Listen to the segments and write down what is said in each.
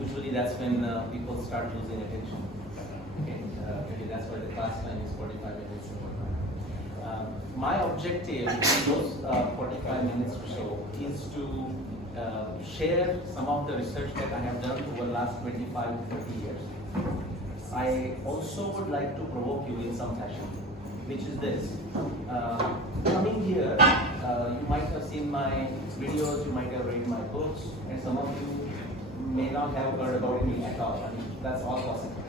Usually that's when people start losing attention. Okay, maybe that's why the class time is 45 minutes. My objective in those 45 minutes or so is to share some of the research that I have done over the last 25 to 30 years. I also would like to provoke you in some fashion, which is this. Coming here, you might have seen my videos, you might have read my books, and some of you may not have heard about me at all. I mean, that's all possible.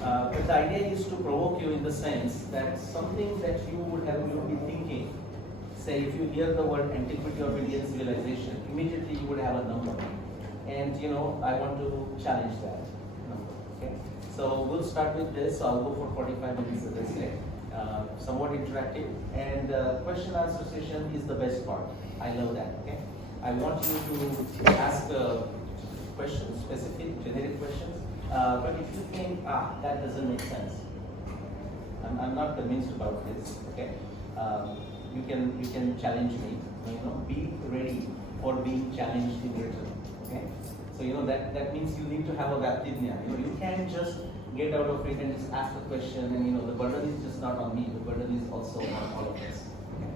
But the idea is to provoke you in the sense that something that you would be thinking, say if you hear the word Antiquity of Indian civilization, immediately you would have a number. And I want to challenge that number. Okay? So we'll start with this. So I'll go for 45 minutes as I say. Somewhat interactive. And question answer session is the best part. I love that. Okay? I want you to ask questions, specific, generic questions. But if you think, that doesn't make sense, I'm not convinced about this, okay? You can challenge me. Be ready for being challenged in return, okay? So that means you need to have a baptism. You can't just get out of it and just ask a question, and the burden is just not on me. The burden is also on all of us. Okay?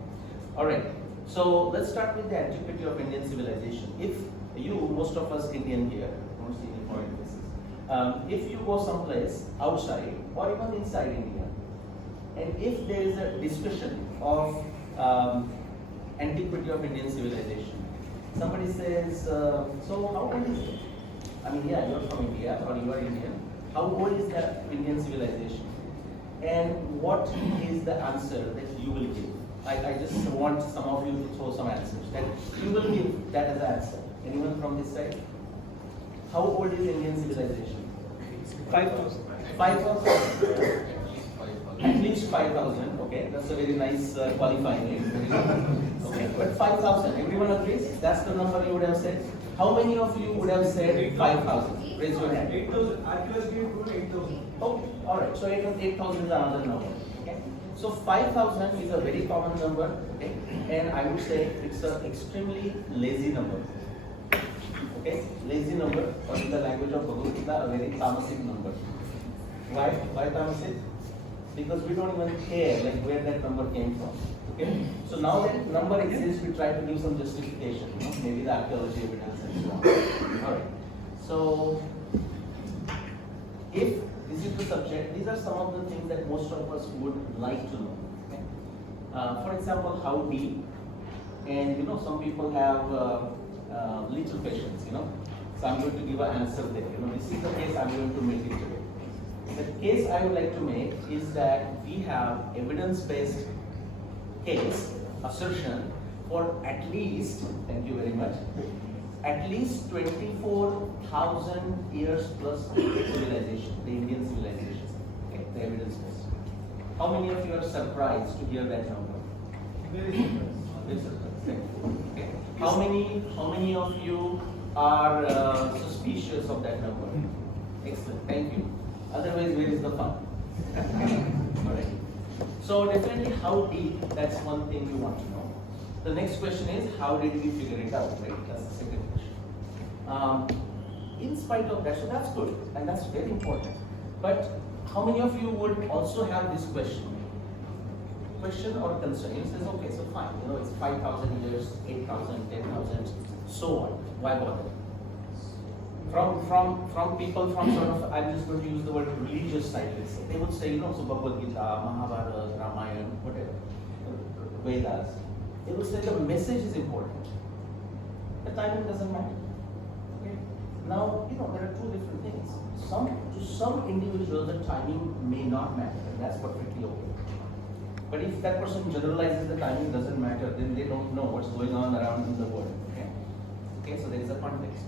All right. So let's start with the Antiquity of Indian civilization. If most of us Indian here, don't see any point in this. If you go someplace outside or even inside India, and if there is a discussion of Antiquity of Indian civilization, somebody says, so how old is it? I mean, yeah, you're from India or you are Indian. How old is the Indian civilization? And what is the answer that you will give? I just want some of you to throw some answers that you will give that as an answer. Anyone from this side? How old is Indian civilization? 5,000. 5,000. At least 5,000. Okay, that's a very nice qualifying name. Okay, but 5,000. Everyone agrees? That's the number you would have said. How many of you would have said 5,000? Raise your hand. 8,000. Archaeology put 8,000. Okay, all right. So 8,000 is another number. Okay. So 5,000 is a very common number. Okay, and I would say it's an extremely lazy number. Okay, lazy number, or in the language of Bhagavad Gita, a very tamasic number. Why tamasic? Because we don't even care where that number came from. Okay, so now that number exists, we try to give some justification. Maybe the archaeology evidence and so on. All right. So if this is the subject, these are some of the things that most of us would like to know. Okay? For example, how deep, and some people have little patience, So I'm going to give an answer there. This is the case I'm going to make it today. The case I would like to make is that we have evidence-based case assertion for at least, thank you very much, at least 24,000 years plus civilization, the Indian civilization, okay, the evidence-based. How many of you are surprised to hear that number? Very surprised. Very surprised. Thank you. Okay. How many of you are suspicious of that number? Excellent, thank you. Otherwise, where is the fun? Alright. So definitely how deep, that's one thing you want to know. The next question is, how did we figure it out, right? That's the second question. In spite of that, so that's good, and that's very important. But how many of you would also have this question or concern? It says, okay, so fine, it's 5,000 years, 8,000, 10,000, so on. Why bother? From people from sort of, I'm just going to use the word religious side, let's say. They would say, so Bhagavad Gita, Mahabharata, Ramayana, whatever, Vedas. They would say the message is important. The timing doesn't matter. Okay? Now, there are two different things. To some individuals, the timing may not matter, and that's perfectly okay. But if that person generalizes the timing doesn't matter, then they don't know what's going on around in the world. Okay, so there is a context.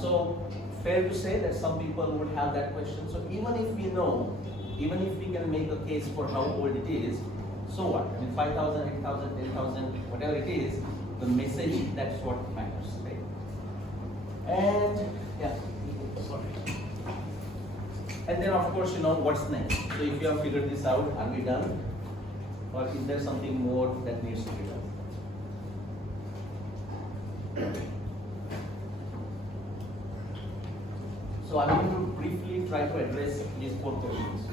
So fair to say that some people would have that question. So even if we know, even if we can make a case for how old it is, so what? I mean, 5,000, 8,000, 10,000, whatever it is, the message, that's what matters, right? And yeah. And then of course, what's next? So if you have figured this out, are we done? Or is there something more that needs to be done? So I'm going to briefly try to address these 4 questions.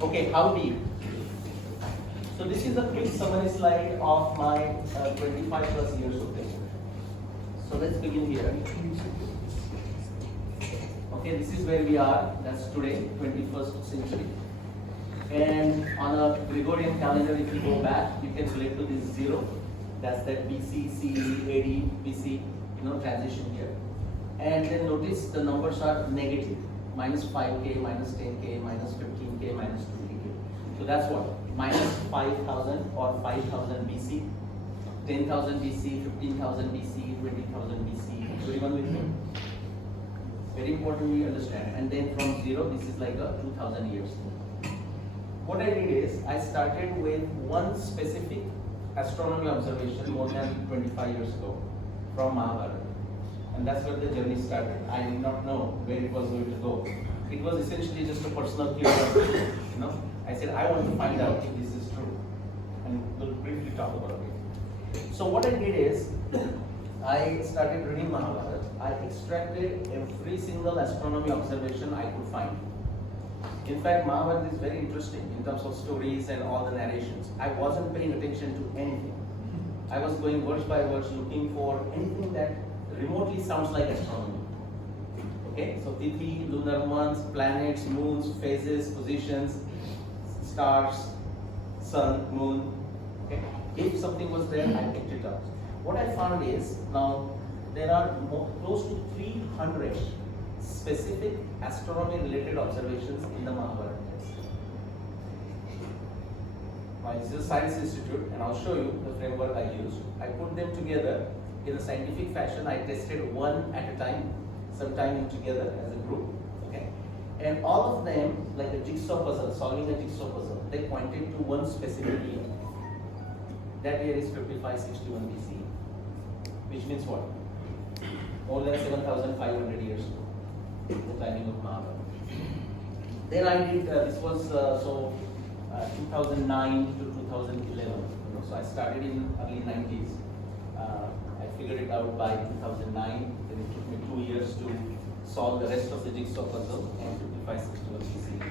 Okay, how deep? So this is a quick summary slide of my 25 plus years of tenure. So let's begin here. Okay, this is where we are. That's today, 21st century. And on a Gregorian calendar, if you go back, you can relate to this 0. That's that BC, CE, AD, BC, transition here. And then notice the numbers are negative. Minus 5K, minus 10K, minus 15K, minus 20K. So that's what? Minus 5,000 or 5,000 BC, 10,000 BC, 15,000 BC, 20,000 BC. Everyone with me? Very important we understand. And then from 0, this is like a 2,000 years. What I did is, I started with one specific astronomy observation more than 25 years ago from Mahabharata. And that's where the journey started. I did not know where it was going to go. It was essentially just a personal curiosity. I said, I want to find out if this is true. And we'll briefly talk about it. So what I did is, I started reading Mahabharata. I extracted every single astronomy observation I could find. In fact, Mahabharata is very interesting in terms of stories and all the narrations. I wasn't paying attention to anything. I was going verse by verse looking for anything that remotely sounds like astronomy. Okay, so Tithi, lunar months, planets, moons, phases, positions, stars, sun, moon. Okay, if something was there, I picked it up. What I found is, now there are close to 300 specific astronomy related observations in the Mahabharata text. Now this is a science institute, and I'll show you the framework I used. I put them together in a scientific fashion. I tested one at a time, sometime together as a group. Okay, and all of them, like a jigsaw puzzle, solving a jigsaw puzzle, they pointed to one specific year. That year is 5561 BC, which means what? More than 7,500 years ago, the timing of Mahabharata. Then I did, this was 2009 to 2011. So I started in early 90s. I figured it out by 2009. Then it took me 2 years to solve the rest of the jigsaw puzzle and 5561 BC.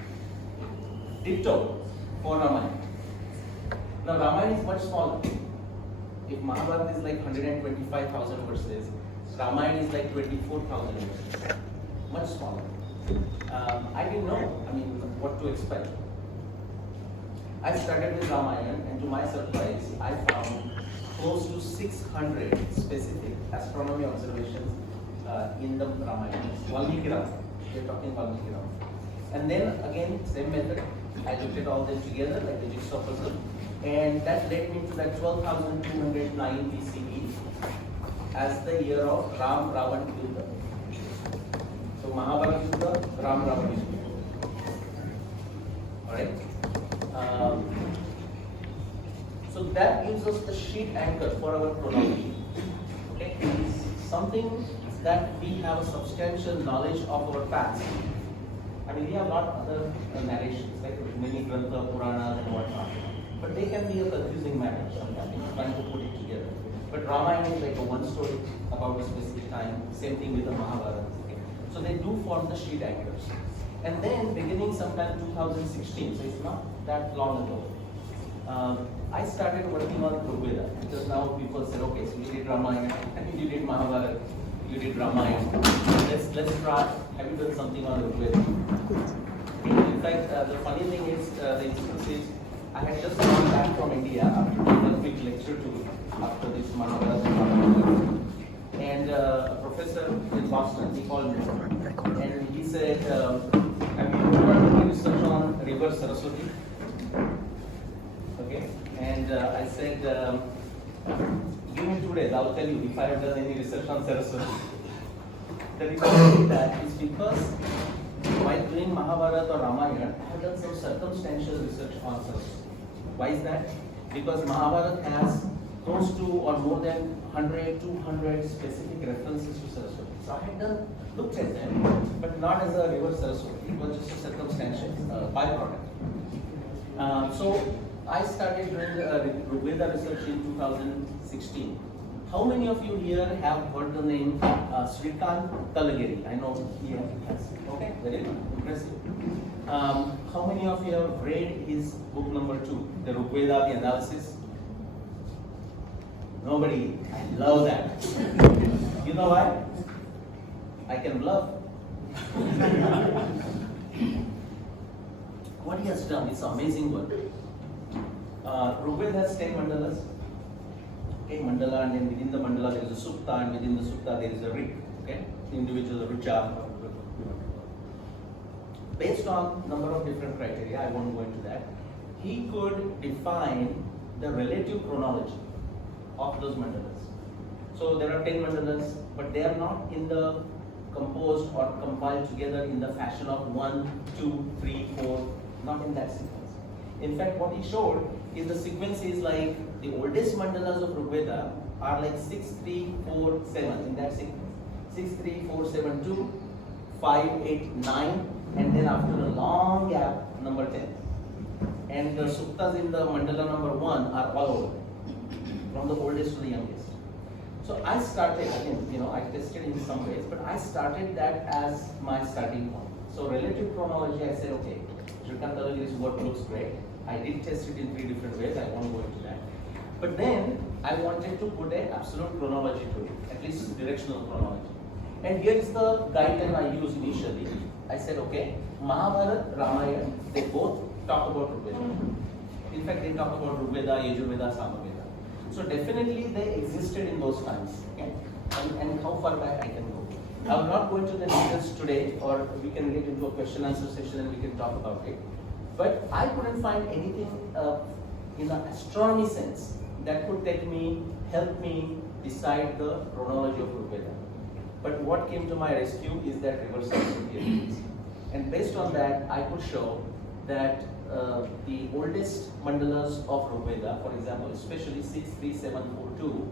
Ditto for Ramayana. Now Ramayana is much smaller. If Mahabharata is like 125,000 verses, Ramayana is like 24,000 verses. Much smaller. I didn't know, what to expect. I started with Ramayana, and to my surprise, I found close to 600 specific astronomy observations in the Ramayana. Valmiki Ram. We're talking Valmiki Ram. And then again, same method. I looked at all them together like a jigsaw puzzle, and that led me to that 12,209 BCE as the year of Ram Ravan Yuddha. So Mahabharata Yuddha, Ram Ravan Yuddha. Alright? So that gives us the sheet anchor for our chronology. Okay? It's something that we have a substantial knowledge of our past. We have a lot of other narrations, like many Grantha, Puranas and whatnot. But they can be a confusing matter sometimes, trying to put it together. But Ramayana is like a one story about a specific time, same thing with the Mahabharata. Okay? So they do form the sheet anchors. And then beginning sometime 2016, so it's not that long ago, I started working on Rigveda, because now people said, okay, so you did Ramayana, and you did Mahabharata, you did Ramayana. Let's try, have you done something on Rigveda? In fact, the funny thing is, the instance is, I had just come back from India after giving a quick lecture to after this Mahabharata. And a professor in Boston, he called me, and he said, have you done any research on river Saraswati? Okay, and I said, give me 2 days, I'll tell you if I have done any research on Saraswati. The reason I did that is because while doing Mahabharata or Ramayana, I have done some circumstantial research on Saraswati. Why is that? Because Mahabharata has close to or more than 100, 200 specific references to Saraswati. So I had looked at them, but not as a river Saraswati, it was just a circumstantial byproduct. So I started doing Rigveda research in 2016. How many of you here have heard the name Srikant Talagiri? I know he has. Okay, very good, impressive. How many of you have read his book number 2, the Rigveda, the analysis? Nobody. I love that. You know why? I can bluff. What he has done is amazing work. Rigveda has 10 mandalas. Okay, mandala, and then within the mandala there is a sukta, and within the sukta there is a rig. Okay, individual richa. Based on number of different criteria, I won't go into that. He could define the relative chronology of those mandalas. So there are 10 mandalas, but they are not in the composed or compiled together in the fashion of 1, 2, 3, 4, not in that sequence. In fact, what he showed is the sequence is like the oldest mandalas of Rigveda are like 6, 3, 4, 7 in that sequence. 6, 3, 4, 7, 2, 5, 8, 9, and then after a long gap, number 10. And the suktas in the mandala number 1 are all over, from the oldest to the youngest. So I started, again, I tested in some ways, but I started that as my starting point. So relative chronology, I said, okay, Srikant Talagiri's work looks great. I did test it in 3 different ways, I won't go into that. But then I wanted to put an absolute chronology to it, at least directional chronology. And here is the guideline I used initially. I said, okay, Mahabharata, Ramayana, they both talk about Rigveda. In fact, they talk about Rigveda, Yajurveda, Samaveda. So definitely they existed in those times. Okay? And how far back I can go. I will not go into the details today, or we can get into a question answer session and we can talk about it. But I couldn't find anything in an astronomy sense that could help me decide the chronology of Rigveda. But what came to my rescue is that reversal theory. And based on that, I could show that the oldest mandalas of Rigveda, for example, especially 6, 3, 7, 4, 2,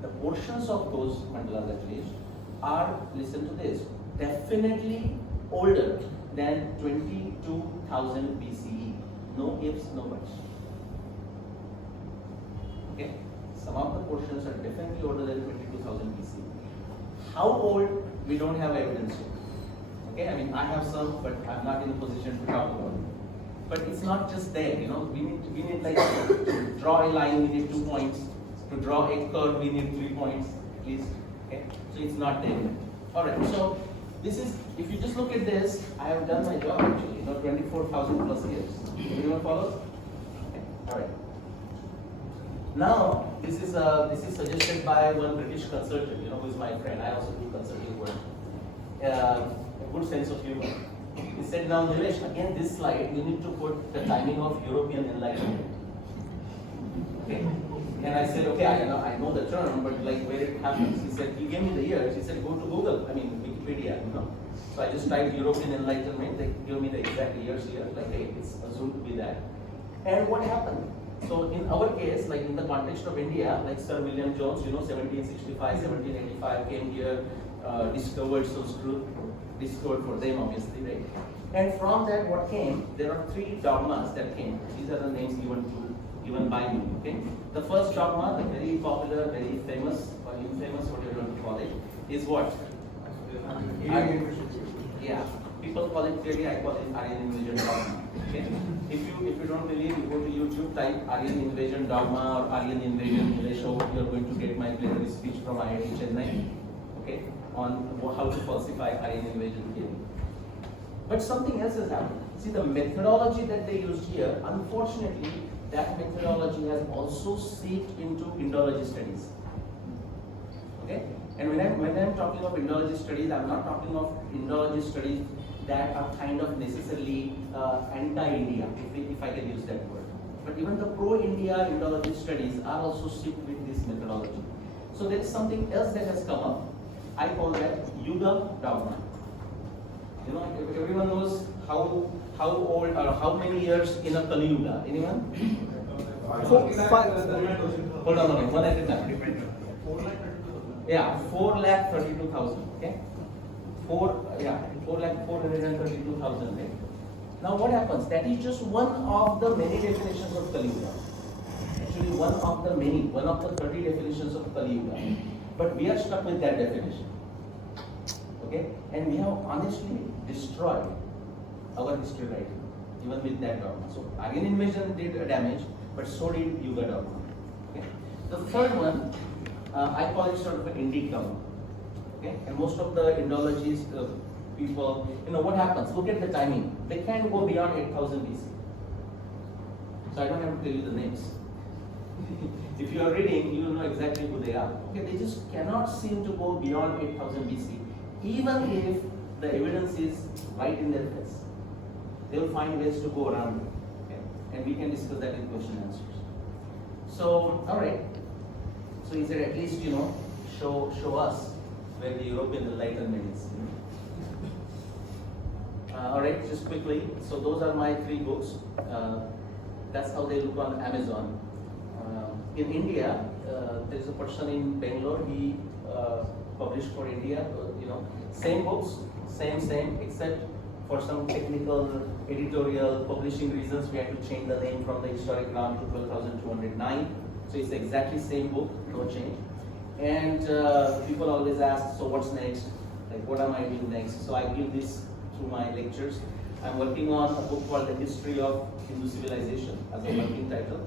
the portions of those mandalas at least are, listen to this, definitely older than 22,000 BCE. No ifs, no buts. Okay? Some of the portions are definitely older than 22,000 BCE. How old, we don't have evidence yet. Okay, I mean, I have some, but I'm not in a position to talk about it. But it's not just there, we need like to draw a line, we need 2 points. To draw a curve, we need 3 points at least. Okay, so it's not there. All right, so this is, if you just look at this, I have done my job actually, 24,000 plus years. Everyone follows? Okay, all right. Now, this is suggested by one British consultant, who is my friend. I also do consulting work. A good sense of humor. He said, now Nilesh, again this slide, you need to put the timing of European Enlightenment. Okay. And I said, okay, I know the term, but like where it happens. He said, he gave me the years. He said, go to Google, Wikipedia, So I just typed European Enlightenment. They give me the exact years here. Like, hey, it's assumed to be that. And what happened? So in our case, like in the context of India, like Sir William Jones, 1765, 1785 came here, discovered Sanskrit, discovered for them obviously, right? And from that what came, there are 3 dogmas that came. These are the names given by me, okay? The first dogma, the very popular, very famous, or infamous, whatever you want to call it, is what? Yeah, people call it clearly, I call it Aryan invasion dogma. Okay? If you don't believe, you go to YouTube, type Aryan invasion dogma or Aryan invasion Nilesh, you are going to get my plenary speech from IIT Chennai, okay, on how to falsify Aryan invasion theory. But something else has happened. See, the methodology that they used here, unfortunately, that methodology has also seeped into Indology studies. Okay? And when I'm talking of Indology studies, I'm not talking of Indology studies that are kind of necessarily anti-India, if I can use that word. But even the pro-India Indology studies are also seeped with this methodology. So there is something else that has come up. I call that Yuga dogma. Everyone knows how old or how many years in a Kali Yuga. Anyone? 5. Hold on, one at a time. Yeah, 4,32,000. Okay. 4,432,000. Right? Now what happens? That is just one of the many definitions of Kali Yuga. actually one of the many, one of the 30 definitions of Kali Yuga. But we are stuck with that definition. Okay? And we have honestly destroyed our history writing, even with that dogma. So Aryan invasion did a damage, but so did Yuga dogma. Okay? The third one, I call it sort of an Indic dogma. Okay? And most of the Indologists, people, what happens? Look at the timing. They can't go beyond 8000 BC. So I don't have to tell you the names. If you are reading, you will know exactly who they are. Okay, they just cannot seem to go beyond 8000 BC, even if the evidence is right in their face. They will find ways to go around it. Okay? And we can discuss that in question and answers. So, all right. So is it at least show us where the European Enlightenment is. All right, just quickly. So those are my 3 books. That's how they look on Amazon. In India, there is a person in Bangalore. He published for India. Same books, same, except for some technical, editorial, publishing reasons, we had to change the name from the historic round to 12,209. So it's exactly same book, no change. And people always ask, so what's next? Like, what am I doing next? So I give this through my lectures. I'm working on a book called The History of Hindu Civilization as a working title.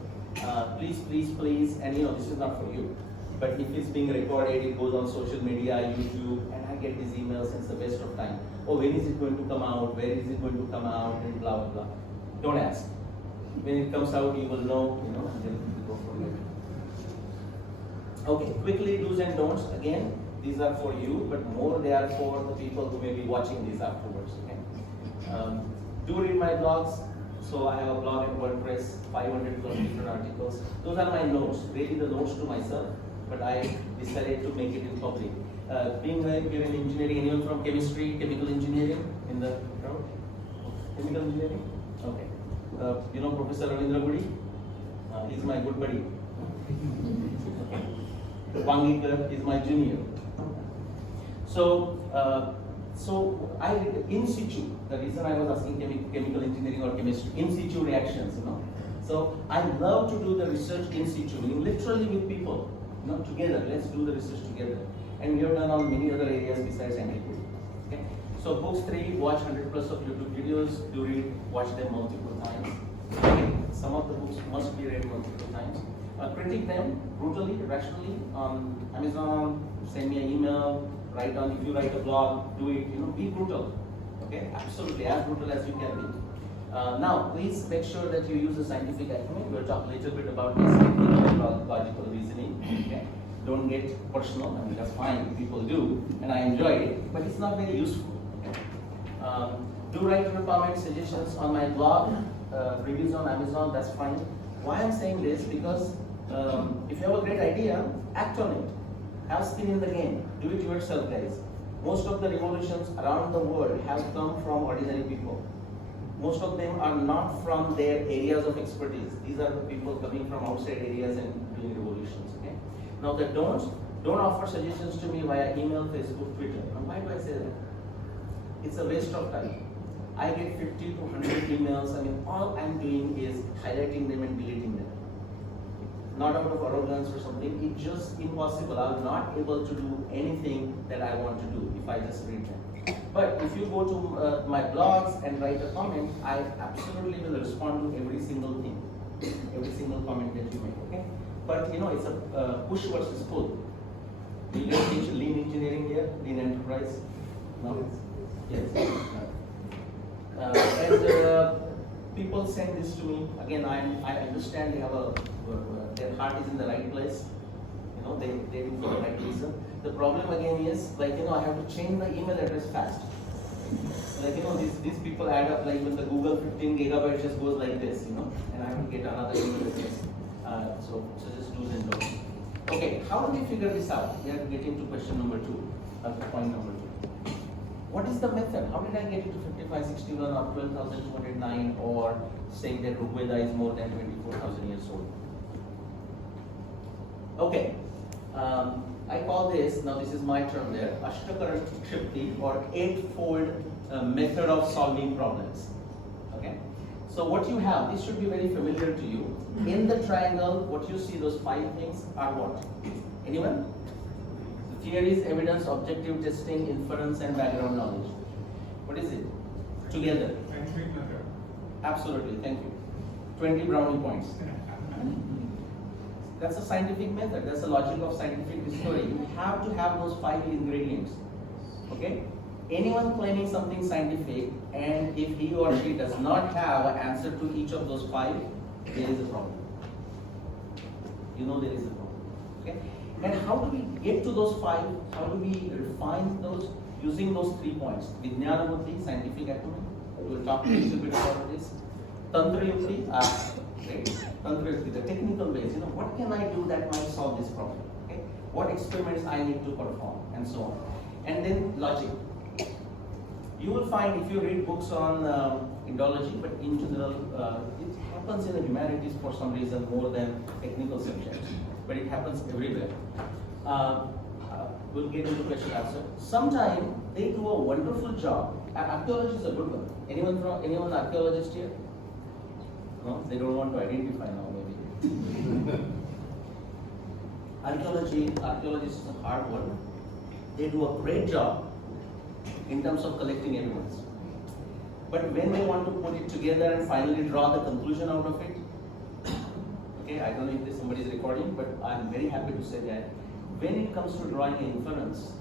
Please, and this is not for you, but if it's being recorded, it goes on social media, YouTube, and I get these emails, it's the best of time. Oh, when is it going to come out? Where is it going to come out? And blah, blah, blah. Don't ask. When it comes out, you will know, and then you go for it. Okay, quickly, do's and don'ts. Again, these are for you, but more they are for the people who may be watching these afterwards. Okay? Do read my blogs. So I have a blog at WordPress, 500 plus different articles. Those are my notes, really the notes to myself, but I decided to make it in public. Being here in engineering, anyone from chemistry, chemical engineering in the crowd? Chemical engineering? Okay. Professor Ravindra Gudi? He's my good buddy. Wangikar is my junior. So I in situ, the reason I was asking chemical engineering or chemistry, in situ reactions, So I love to do the research in situ, meaning literally with people, together, let's do the research together. And we have done on many other areas besides Antiquity. Okay? So books 3, watch 100 plus of YouTube videos, do read, watch them multiple times. Okay? Some of the books must be read multiple times. Critique them brutally, rationally on Amazon, send me an email, write on, if you write a blog, do it, be brutal. Okay, absolutely, as brutal as you can be. Now, please make sure that you use a scientific acumen. We'll talk a little bit about technical logical reasoning. Okay, don't get personal. I mean, that's fine, people do, and I enjoy it, but it's not very useful. Okay? Do write your comments, suggestions on my blog, reviews on Amazon. That's fine. Why I'm saying this? Because if you have a great idea, act on it. Have skin in the game. Do it yourself, guys. Most of the revolutions around the world have come from ordinary people. Most of them are not from their areas of expertise. These are the people coming from outside areas and doing revolutions. Okay. Now the don't offer suggestions to me via email, Facebook, Twitter. Now why do I say that? It's a waste of time. I get 50 to 100 emails. I mean, all I'm doing is highlighting them and deleting them. Not out of arrogance or something, it's just impossible. I'm not able to do anything that I want to do if I just read them. But if you go to my blogs and write a comment, I absolutely will respond to every single thing, every single comment that you make, okay? But it's a push versus pull. Do you guys teach lean engineering here, lean enterprise? No? Yes. And people send this to me. Again, I understand they have their heart is in the right place. They do for the right reason. The problem again is I have to change the email address fast. These people add up like when the Google 15 gigabytes just goes like this, and I have to get another email address. So just do's and don'ts. Okay, how do we figure this out? We are getting to question number 2, point number 2. What is the method? How did I get into 5561 or 12,209 or saying that Rigveda is more than 24,000 years old? Okay, I call this, now this is my term there, Ashtakara Tripti or 8-fold method of solving problems. Okay, So what you have, this should be very familiar to you. In the triangle, what you see, those 5 things are what? Anyone? The theories, evidence, objective testing, inference, and background knowledge. What is it? Together. Scientific method. Absolutely, thank you. 20 brownie points. That's a scientific method. That's the logic of scientific discovery. You have to have those 5 ingredients. Okay? Anyone claiming something scientific, and if he or she does not have an answer to each of those 5, there is a problem. You know there is a problem. Okay? And how do we get to those 5? How do we refine those? Using those 3 points. Vijnana buddhi, scientific acumen. We will talk a little bit about this. Tantra yukti, right? Tantra yukti, the technical ways. What can I do that might solve this problem? Okay? What experiments I need to perform, and so on. And then logic. You will find if you read books on Indology, but in general, it happens in the humanities for some reason more than technical subjects, but it happens everywhere. We'll get into question answer. Sometimes they do a wonderful job. Archaeology is a good one. Anyone archaeologist here? No, they don't want to identify now maybe. Archaeology is a hard one. They do a great job in terms of collecting evidence. But when they want to put it together and finally draw the conclusion out of it, okay, I don't know if somebody is recording, but I'm very happy to say that when it comes to drawing an inference,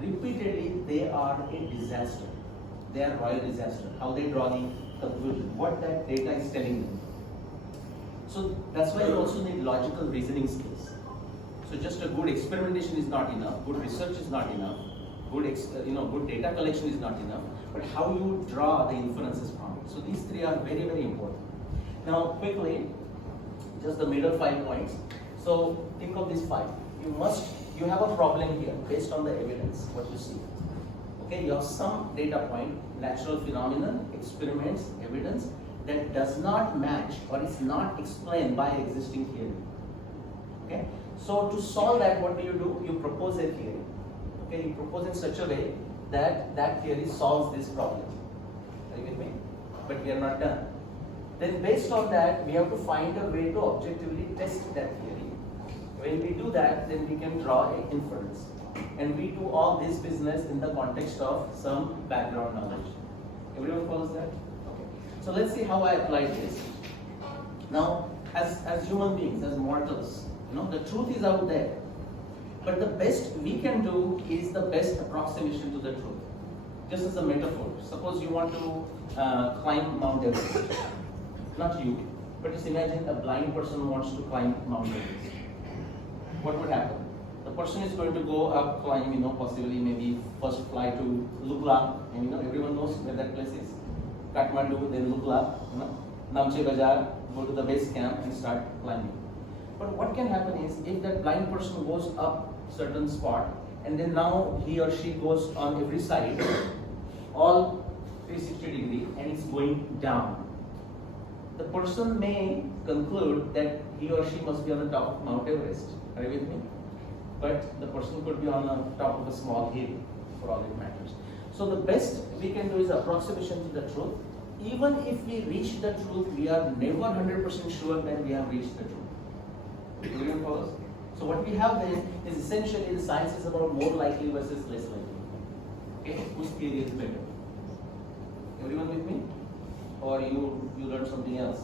repeatedly they are a disaster. They are a royal disaster. How they draw the conclusion, what that data is telling them. So that's why you also need logical reasoning skills. So just a good experimentation is not enough, good research is not enough, good data collection is not enough, but how you draw the inferences from it. So these 3 are very, very important. Now quickly, just the middle 5 points. So think of these 5. You have a problem here based on the evidence, what you see. Okay, you have some data point, natural phenomenon, experiments, evidence that does not match or is not explained by existing theory. Okay, so to solve that, what do? You propose a theory. Okay, you propose in such a way that that theory solves this problem. Are you with me? But we are not done. Then based on that, we have to find a way to objectively test that theory. When we do that, then we can draw an inference. And we do all this business in the context of some background knowledge. Everyone follows that? Okay. So let's see how I apply this. Now, as human beings, as mortals, the truth is out there. But the best we can do is the best approximation to the truth. Just as a metaphor, suppose you want to climb Mount Everest. Not you, but just imagine a blind person wants to climb Mount Everest. What would happen? The person is going to go up, climb, possibly maybe first fly to Lukla, and everyone knows where that place is. Kathmandu, then Lukla, Namche Bazaar, go to the base camp and start climbing. But what can happen is, if that blind person goes up certain spot, and then now he or she goes on every side, all 360 degree, and it's going down. The person may conclude that he or she must be on the top of Mount Everest. Are you with me? But the person could be on the top of a small hill, for all it matters. So the best we can do is approximation to the truth. Even if we reach the truth, we are never 100% sure that we have reached the truth. Everyone follows? So what we have then is essentially the science is about more likely versus less likely. Okay? Whose theory is better? Everyone with me? Or you learned something else?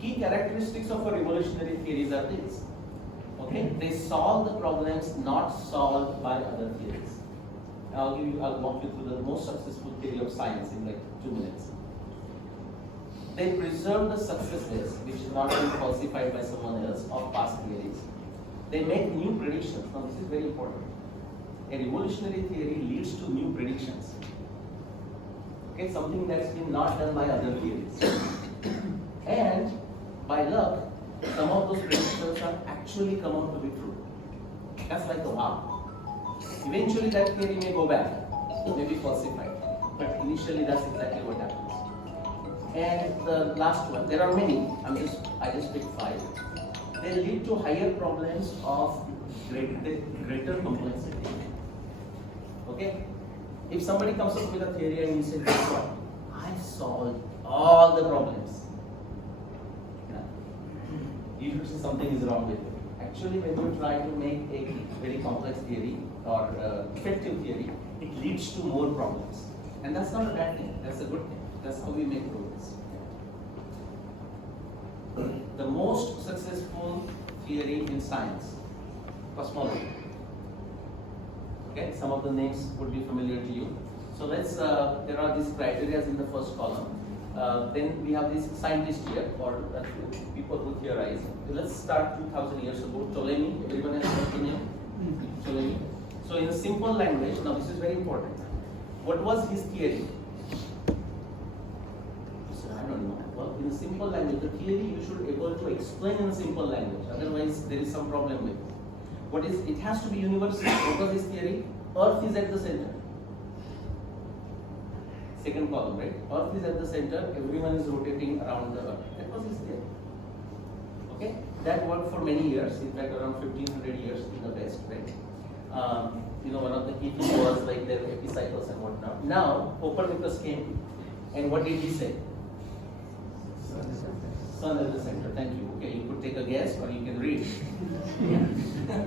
Key characteristics of a revolutionary theories are these. Okay? They solve the problems not solved by other theories. I'll walk you through the most successful theory of science in like 2 minutes. They preserve the successes which is not been falsified by someone else of past theories. They make new predictions. Now this is very important. A revolutionary theory leads to new predictions. Okay, something that's been not done by other theories. And by luck, some of those predictions are actually come out to be true. That's like a wow. Eventually that theory may go back, may be falsified. But initially that's exactly what happens. And the last one, there are many, I just picked 5. They lead to higher problems of greater complexity. Okay? If somebody comes up with a theory and you say, guess what? I've solved all the problems. Yeah. You should say something is wrong with it. Actually, when you try to make a very complex theory or effective theory, it leads to more problems. And that's not a bad thing, that's a good thing. That's how we make progress. The most successful theory in science, cosmology. Okay, some of the names would be familiar to you. So let's, there are these criteria in the first column. Then we have these scientists here, or people who theorize. Let's start 2000 years ago. Ptolemy, everyone has heard the name? Ptolemy. So in a simple language, now this is very important. What was his theory? So I don't know. Well, in a simple language, the theory you should be able to explain in a simple language. Otherwise, there is some problem with it. What is? It has to be universal. What was his theory? Earth is at the center. Second column, right? Earth is at the center. Everyone is rotating around the Earth. That was his theory. Okay, that worked for many years. In fact, around 1500 years in the West, right? One of the key things was like their epicycles and whatnot. Now, Copernicus came, and what did he say? Sun at the center. Thank you. Okay, you could take a guess or you can read.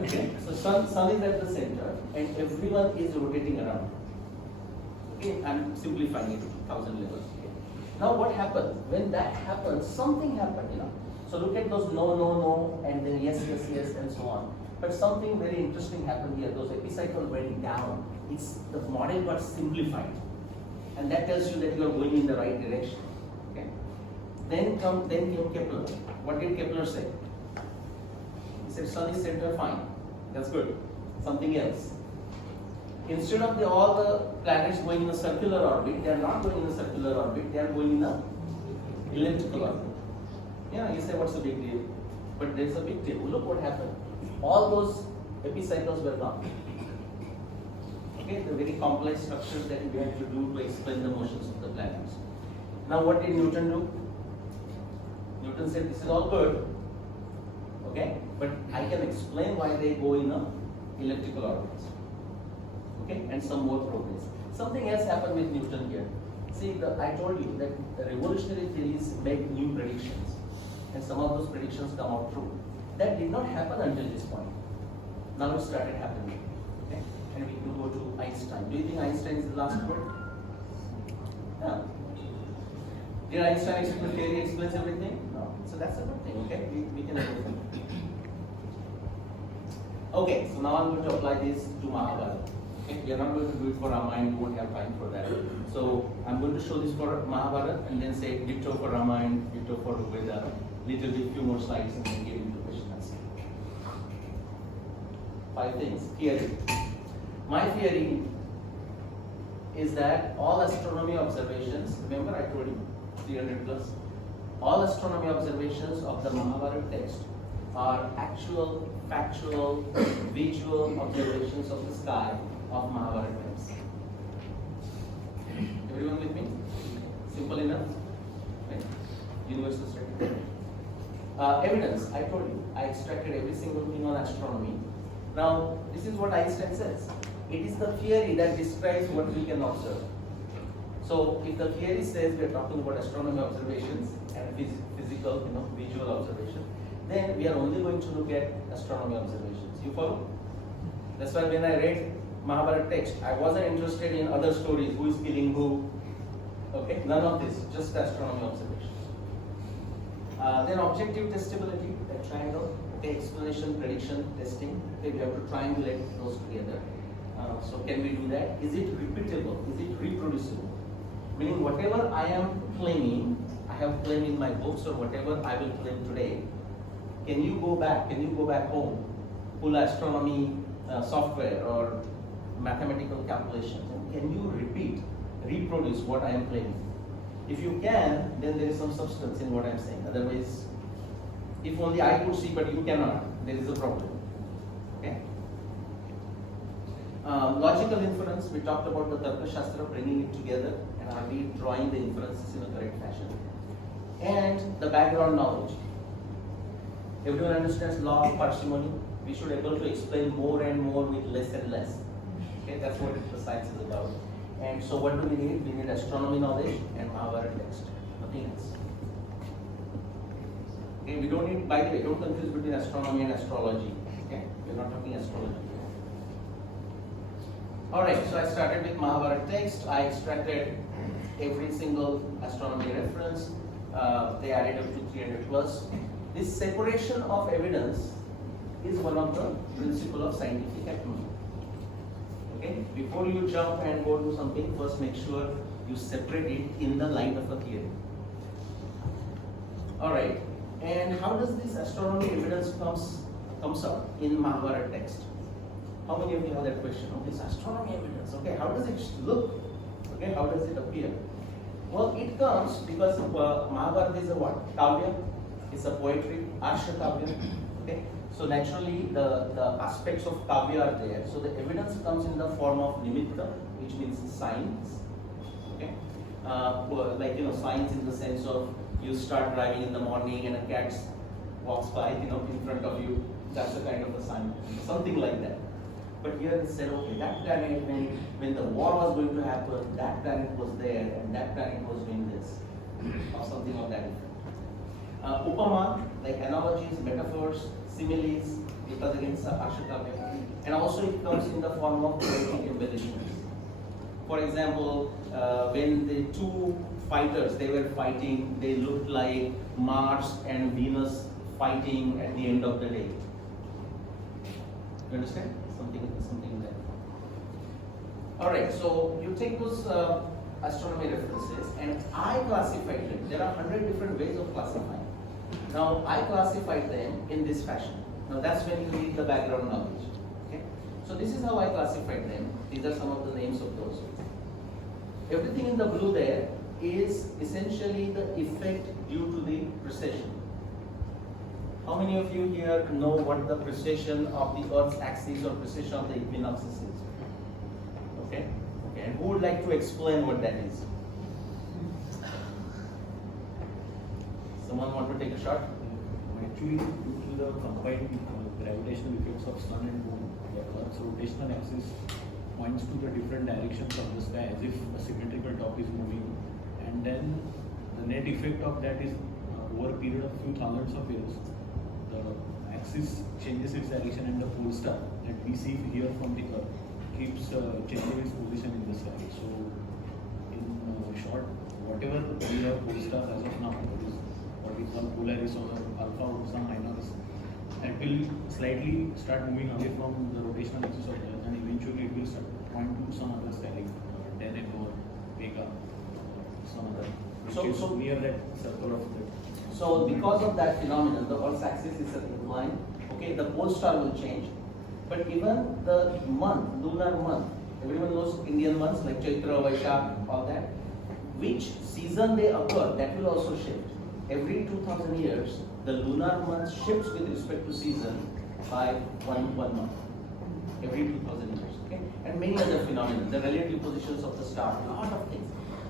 Okay, so sun is at the center, and everyone is rotating around. Okay, I'm simplifying it to 1000 levels. Okay. Now, what happens when that happens? Something happened, So look at those no, and then yes, and so on. But something very interesting happened here. Those epicycles went down. The model got simplified, and that tells you that you are going in the right direction. Okay. Then came Kepler. What did Kepler say? He said, sun is center, fine. That's good. Something else. Instead of all the planets going in a circular orbit, they are not going in a circular orbit. They are going in a elliptical orbit. Yeah, you say, what's the big deal? But there's a big deal. Look what happened. All those epicycles were gone. Okay, the very complex structures that we had to do to explain the motions of the planets. Now, what did Newton do? Newton said, this is all good, okay, but I can explain why they go in a elliptical orbits. Okay, and some more progress. Something else happened with Newton here. See, I told you that the revolutionary theories make new predictions, and some of those predictions come out true. That did not happen until this point. Now it started happening. Okay? And we can go to Einstein. Do you think Einstein is the last word? No. Did Einstein explain the theory explains everything? No. So that's a good thing, okay? We can agree on that. Okay, so now I'm going to apply this to Mahabharata. Okay? We are not going to do it for Ramayana, we won't have time for that. So I'm going to show this for Mahabharata and then say ditto for Ramayana, ditto for Veda, little bit few more slides and then get into question answer. 5 things. Theory. My theory is that all astronomy observations, remember I told you 300 plus, all astronomy observations of the Mahabharata text are actual, factual, visual observations of the sky of Mahabharata times. Everyone with me? Simple enough? Right? Universal statement. Evidence, I told you, I extracted every single thing on astronomy. Now, this is what Einstein says. It is the theory that describes what we can observe. So, if the theory says we are talking about astronomy observations and physical, visual observation, then we are only going to look at astronomy observations. You follow? That's why when I read Mahabharata text, I wasn't interested in other stories, who is killing who. Okay, none of this, just astronomy observation. Then objective testability, that triangle. Okay, explanation, prediction, testing. Okay, we have to triangulate those together. So can we do that? Is it repeatable? Is it reproducible? Meaning whatever I am claiming, I have claimed in my books or whatever I will claim today. Can you go back home, pull astronomy software or mathematical calculations, and can you reproduce what I am claiming? If you can, then there is some substance in what I am saying. Otherwise, if only I could see but you cannot, there is a problem. Okay? Logical inference, we talked about the Tarka Shastra, bringing it together and are we drawing the inferences in a correct fashion. And the background knowledge. Everyone understands law of parsimony. We should be able to explain more and more with less and less. Okay, that's what the science is about. And so what do we need? We need astronomy knowledge and Mahabharata text, nothing else. Okay, we don't need, by the way, don't confuse between astronomy and astrology. Okay, we're not talking astrology. Alright, so I started with Mahabharata text. I extracted every single astronomy reference. They added up to 300 plus. This separation of evidence is one of the principles of scientific activity. Okay, before you jump and go to something, first make sure you separate it in the light of a theory. Alright, and how does this astronomy evidence comes up in Mahabharata text? How many of you have that question? Oh, this astronomy evidence, okay, how does it look? Okay, how does it appear? Well, it comes because Mahabharata is a what? Kavya, it's a poetry, Arsha Kavya. Okay, so naturally the aspects of Kavya are there. So the evidence comes in the form of nimitta, which means signs. Okay, like signs in the sense of you start driving in the morning and a cat walks by, in front of you. That's a kind of a sign, something like that. But here it said, okay, that planet, when the war was going to happen, that planet was there and that planet was doing this, or something of that effect. Upama, like analogies, metaphors, similes, because against Ashokavya. And also it comes in the form of poetic embellishments. For example, when the two fighters, they were fighting, they looked like Mars and Venus fighting at the end of the day. You understand? Something like that. Alright, so you take those astronomy references and I classified them. There are 100 different ways of classifying. Now I classified them in this fashion. Now that's when you need the background knowledge. Okay? So this is how I classified them. These are some of the names of those. Everything in the blue there is essentially the effect due to the precession. How many of you here know what the precession of the Earth's axis or precession of the equinoxes is? Okay? Okay, and who would like to explain what that is? Someone want to take a shot? Actually, due to the combined gravitational effects of Sun and Moon, the Earth's rotational axis points to the different directions of the sky as if a symmetrical top is moving, and then the net effect of that is over a period of few thousands of years, the axis changes its direction and the pole star that we see here from the Earth keeps changing its position in the sky. So, in short, whatever we have pole stars as of now, that is what we call Polaris or Alpha Ursa Minoris, that will slightly start moving away from the rotational axis of the Earth, and eventually it will start point to some other star like Deneb or Vega, some other, which is near that circle of the. So because of that phenomenon, the Earth's axis is inclined. Okay, the pole star will change, but even the month, lunar month, everyone knows Indian months like Chaitra, Vaishak, all that. Which season they occur, that will also shift. Every 2000 years, the lunar month shifts with respect to season by one month. Every 2000 years, okay, and many other phenomena, the relative positions of the star, a lot of things.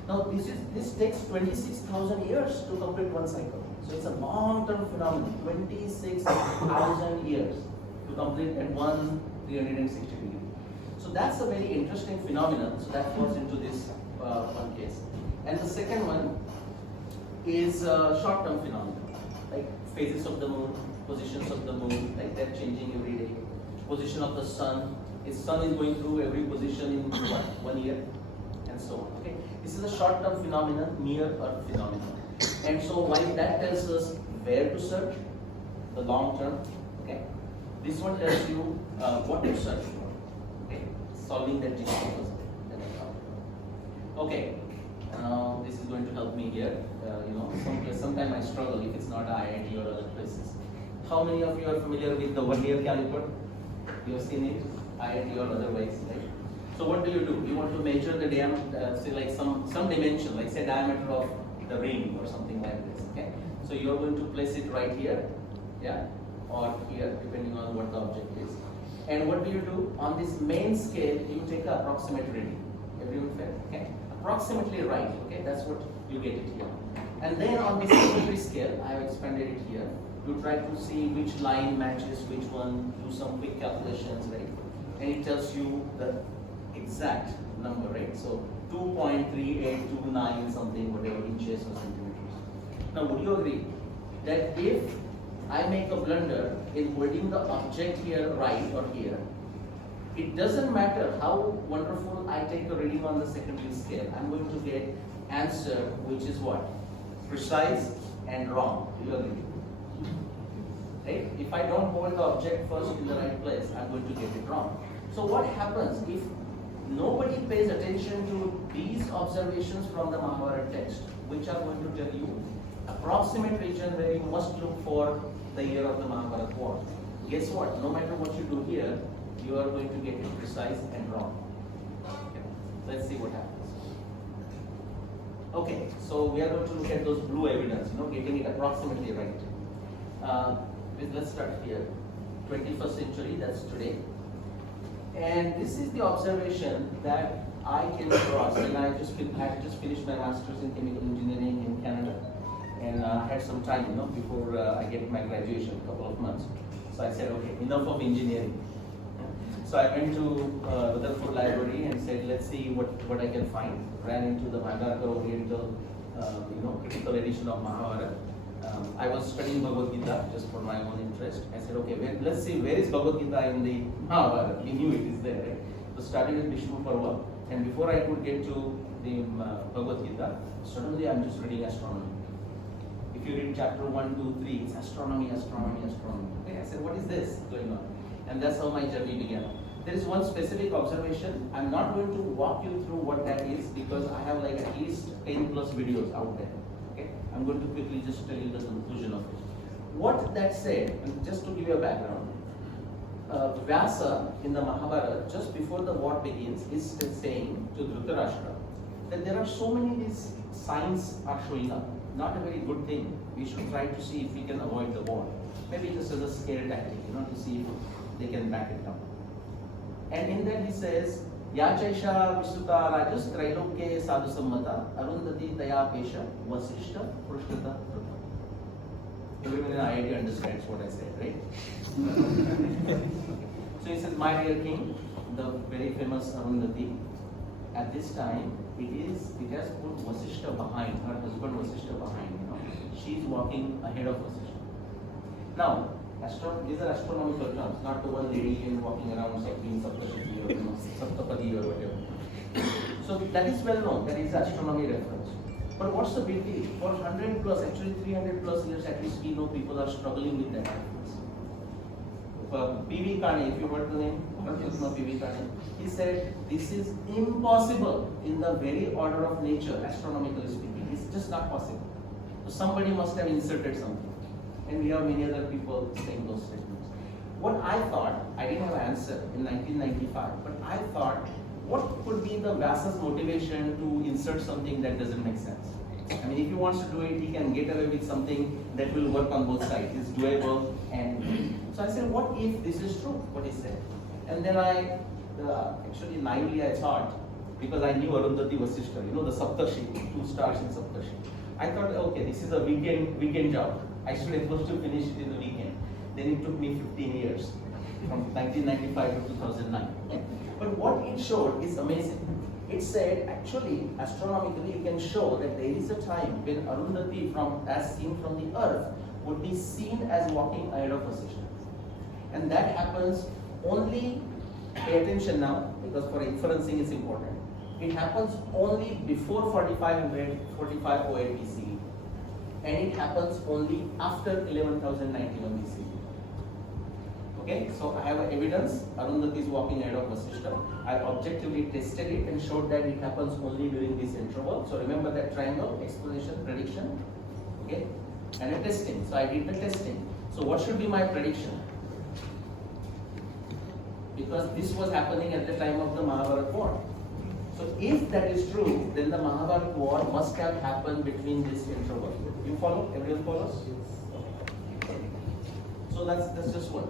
Now this takes 26,000 years to complete one cycle. So it's a long-term phenomenon, 26,000 years to complete at 360 degree. So that's a very interesting phenomenon. So that falls into this one case. And the second one is short-term phenomenon, like phases of the moon, positions of the moon, like they're changing every day. Position of the sun. Its sun is going through every position in what, 1 year, and so on. Okay, this is a short-term phenomenon, near Earth phenomenon. And so while that tells us where to search, the long term, okay, this one tells you what to search for. Okay, solving that jigsaw puzzle that I talked about. Okay, now this is going to help me here. Sometimes I struggle if it's not IIT or other places. How many of you are familiar with the vernier caliper? You have seen it, IIT or otherwise, right? So what do? You want to measure the diameter, say like some dimension, like say diameter of the ring or something like this, okay? So you're going to place it right here, yeah, or here, depending on what the object is. And what do? On this main scale, you take an approximate reading. Everyone fair? Okay? Approximately right, okay? That's what you get it here. And then on this secondary scale, I have expanded it here. You try to see which line matches which one, do some quick calculations, right? And it tells you the exact number, right? So 2.3829 something, whatever inches or centimeters. Now, would you agree that if I make a blunder in holding the object here right or here, it doesn't matter how wonderful I take a reading on the secondary scale, I'm going to get answer which is what? Precise and wrong. Do you agree? Right? If I don't hold the object first in the right place, I'm going to get it wrong. So what happens if nobody pays attention to these observations from the Mahabharata text, which are going to tell you approximate region where you must look for the year of the Mahabharata war? Guess what? No matter what you do here, you are going to get it precise and wrong. Okay. Let's see what happens. Okay, so we are going to look at those blue evidence, getting it approximately right. Let's start here. 21st century, that's today. And this is the observation that I came across when I just finished my master's in chemical engineering in Canada, and had some time, before I get my graduation, a couple of months. So I said, okay, enough of engineering. So I went to Rutherford Library and said, let's see what I can find. Ran into the Maharaka Oriental, critical edition of Mahabharata. I was studying Bhagavad Gita just for my own interest. I said, okay, let's see where is Bhagavad Gita in the Mahabharata. We knew it is there, right? So started with Vishnu Parva, and before I could get to the Bhagavad Gita, suddenly I'm just reading astronomy. If you read chapter 1, 2, 3, it's astronomy, astronomy, astronomy. Okay, I said, what is this going on? And that's how my journey began. There is one specific observation. I'm not going to walk you through what that is because I have like at least 10 plus videos out there. Okay, I'm going to quickly just tell you the conclusion of it. What that said, and just to give you a background, Vyasa in the Mahabharata, just before the war begins, is saying to Dhritarashtra that there are so many these signs are showing up. Not a very good thing. We should try to see if we can avoid the war. Maybe just as a scare tactic, to see if they can back it down. And in that he says, Yachaisha Visuta Rajas Trailokya Sadhu Sammata Arundhati Taya Pesha Vasishta Prushtata. Everyone in IIT understands what I said, right? So he says, my dear king, the very famous Arundhati, at this time, it has put Vasishta behind, her husband Vasishta behind, She's walking ahead of Vasishta. Now, these are astronomical terms, not the one lady walking around being Saptashati or Saptapadi or whatever. So that is well known, that is astronomy reference. But what's the big deal? For 100 plus, actually 300 plus years at least, we know people are struggling with that reference. P.V. Kane, if you heard the name, P.V. Kane, he said this is impossible in the very order of nature, astronomically speaking. It's just not possible. So somebody must have inserted something. And we have many other people saying those statements. What I thought, I didn't have an answer in 1995, but I thought, what could be the Vyasa's motivation to insert something that doesn't make sense? I mean, if he wants to do it, he can get away with something that will work on both sides. It's doable. And so I said, what if this is true, what he said? And then actually naively I thought, because I knew Arundhati Vasishta, the Saptashi, 2 stars in Saptashi. I thought, okay, this is a weekend job. I should have supposed to finish it in the weekend. Then it took me 15 years, from 1995 to 2009. But what it showed is amazing. It said, actually, astronomically, you can show that there is a time when Arundhati, as seen from the earth, would be seen as walking ahead of Vasishta. And that happens only, pay attention now, because for inferencing it's important. It happens only before 4508 BCE. And it happens only after 11,091 BCE. Okay, so I have evidence, Arundhati is walking ahead of Vasishta. I objectively tested it and showed that it happens only during this interval. So remember that triangle, explanation, prediction, okay, and a testing. So I did the testing. So what should be my prediction? Because this was happening at the time of the Mahabharata war. So if that is true, then the Mahabharata war must have happened between this interval. You follow? Everyone follows? Okay. So that's just one.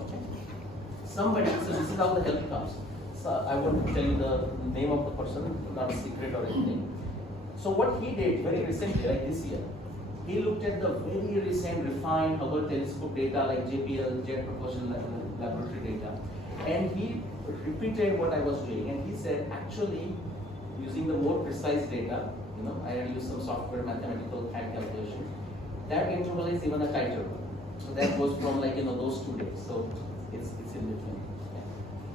So this is how the help comes. So I won't tell you the name of the person, not a secret or anything. So what he did very recently, like this year, he looked at the very recent refined Hubble telescope data like JPL, Jet Propulsion Laboratory data, and he repeated what I was doing, and he said, actually, using the more precise data, I had used some software, mathematical hand calculation. That interval is even a tighter one. So that goes from those 2 days. So it's in between. Yeah.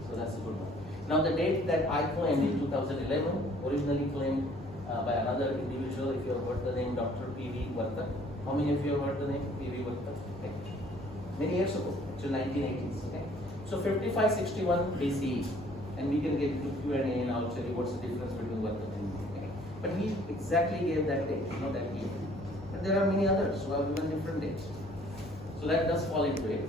So that's a good one. Now the date that I claimed in 2011, originally claimed by another individual. If you have heard the name Dr. P.V. Vartak. How many of you have heard the name P.V. Vartak? Okay. Many years ago, to 1980s. Okay. So 5561 BCE, and we can get to Q&A and I'll tell you what's the difference between Vartak and me. Okay. But he exactly gave that date, that year. But there are many others who have given different dates. So that does fall into it.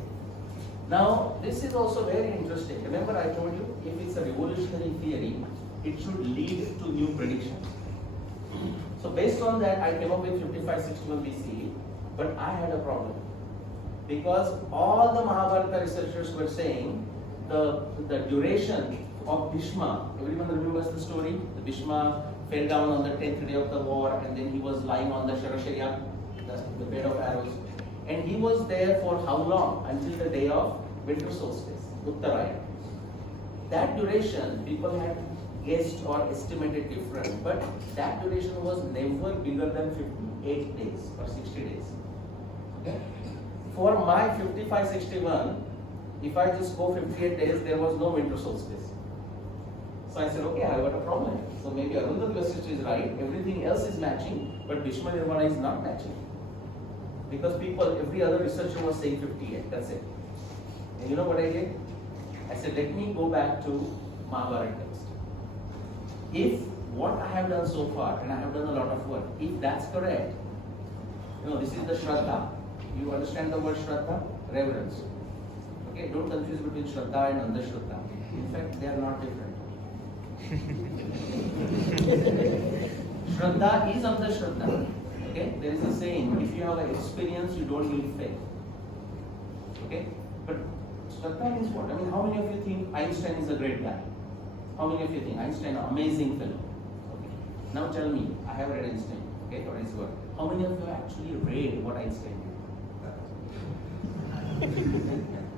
Now, this is also very interesting. Remember I told you, if it's a revolutionary theory, it should lead to new predictions. So based on that, I came up with 5561 BCE, but I had a problem. Because all the Mahabharata researchers were saying the duration of Bhishma, everyone remembers the story? The Bhishma fell down on the 10th day of the war, and then he was lying on the Sharashaya, the bed of arrows. And he was there for how long? Until the day of winter solstice, Uttaraya. That duration, people had guessed or estimated different, but that duration was never bigger than 58 days or 60 days. Okay? For my 5561, if I just go 58 days, there was no winter solstice. So I said, okay, I got a problem. So maybe Arundhati Vasishtha is right, everything else is matching, but Bhishma Nirvana is not matching. Because every other researcher was saying 58, that's it. And you know what I did? I said, let me go back to Mahabharata text. If what I have done so far, and I have done a lot of work, if that's correct, this is the Shraddha. You understand the word Shraddha? Reverence. Okay, don't confuse between Shraddha and Andhashraddha. In fact, they are not different. Shraddha is Andhashraddha. Okay, there is a saying, if you have an experience, you don't need faith. Okay, but Shraddha means what? I mean, how many of you think Einstein is a great guy? How many of you think Einstein is an amazing fellow? Okay, now tell me, I have read Einstein, okay, or his work. How many of you actually read what Einstein did?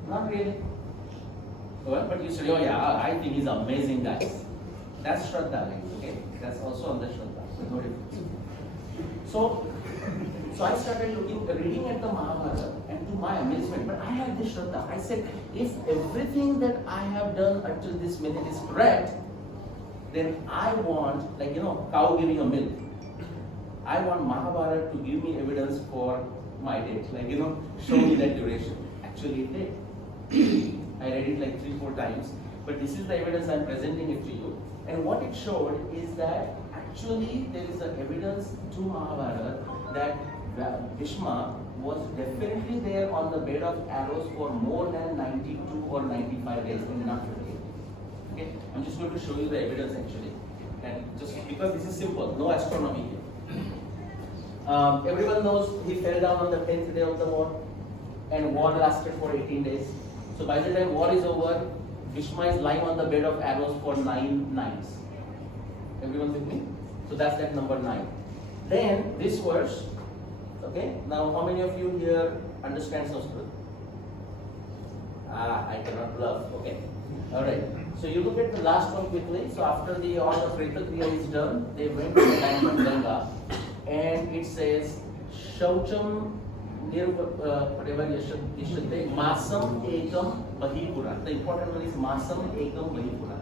Not really. Well, but you say, oh yeah, I think he's an amazing guy. That's Shraddha, okay? That's also on the Shraddha, so no difference. So I started reading at the Mahabharata, and to my amazement, but I had this Shraddha. I said, if everything that I have done until this minute is correct, then I want, cow giving a milk. I want Mahabharata to give me evidence for my date, show me that duration. Actually, it did. I read it 3-4 times, but this is the evidence I'm presenting it to you. And what it showed is that actually there is evidence to Mahabharata that Bhishma was definitely there on the bed of arrows for more than 92 or 95 days, and not 58. Okay, I'm just going to show you the evidence actually, and just because this is simple, no astronomy here. Everyone knows he fell down on the 10th day of the war, and war lasted for 18 days. So by the time war is over, Bhishma is lying on the bed of arrows for 9 nights. Everyone with me? So that's that number 9. Then this verse, okay? Now how many of you here understand Sanskrit? I cannot bluff. Okay. Alright. So you look at the last one quickly. So after all the Preta Kriya is done, they went to the bank of Ganga, and it says Shaucham whatever Yashate Masam Ekam Bahipura. The important one is Masam Ekam Bahipura.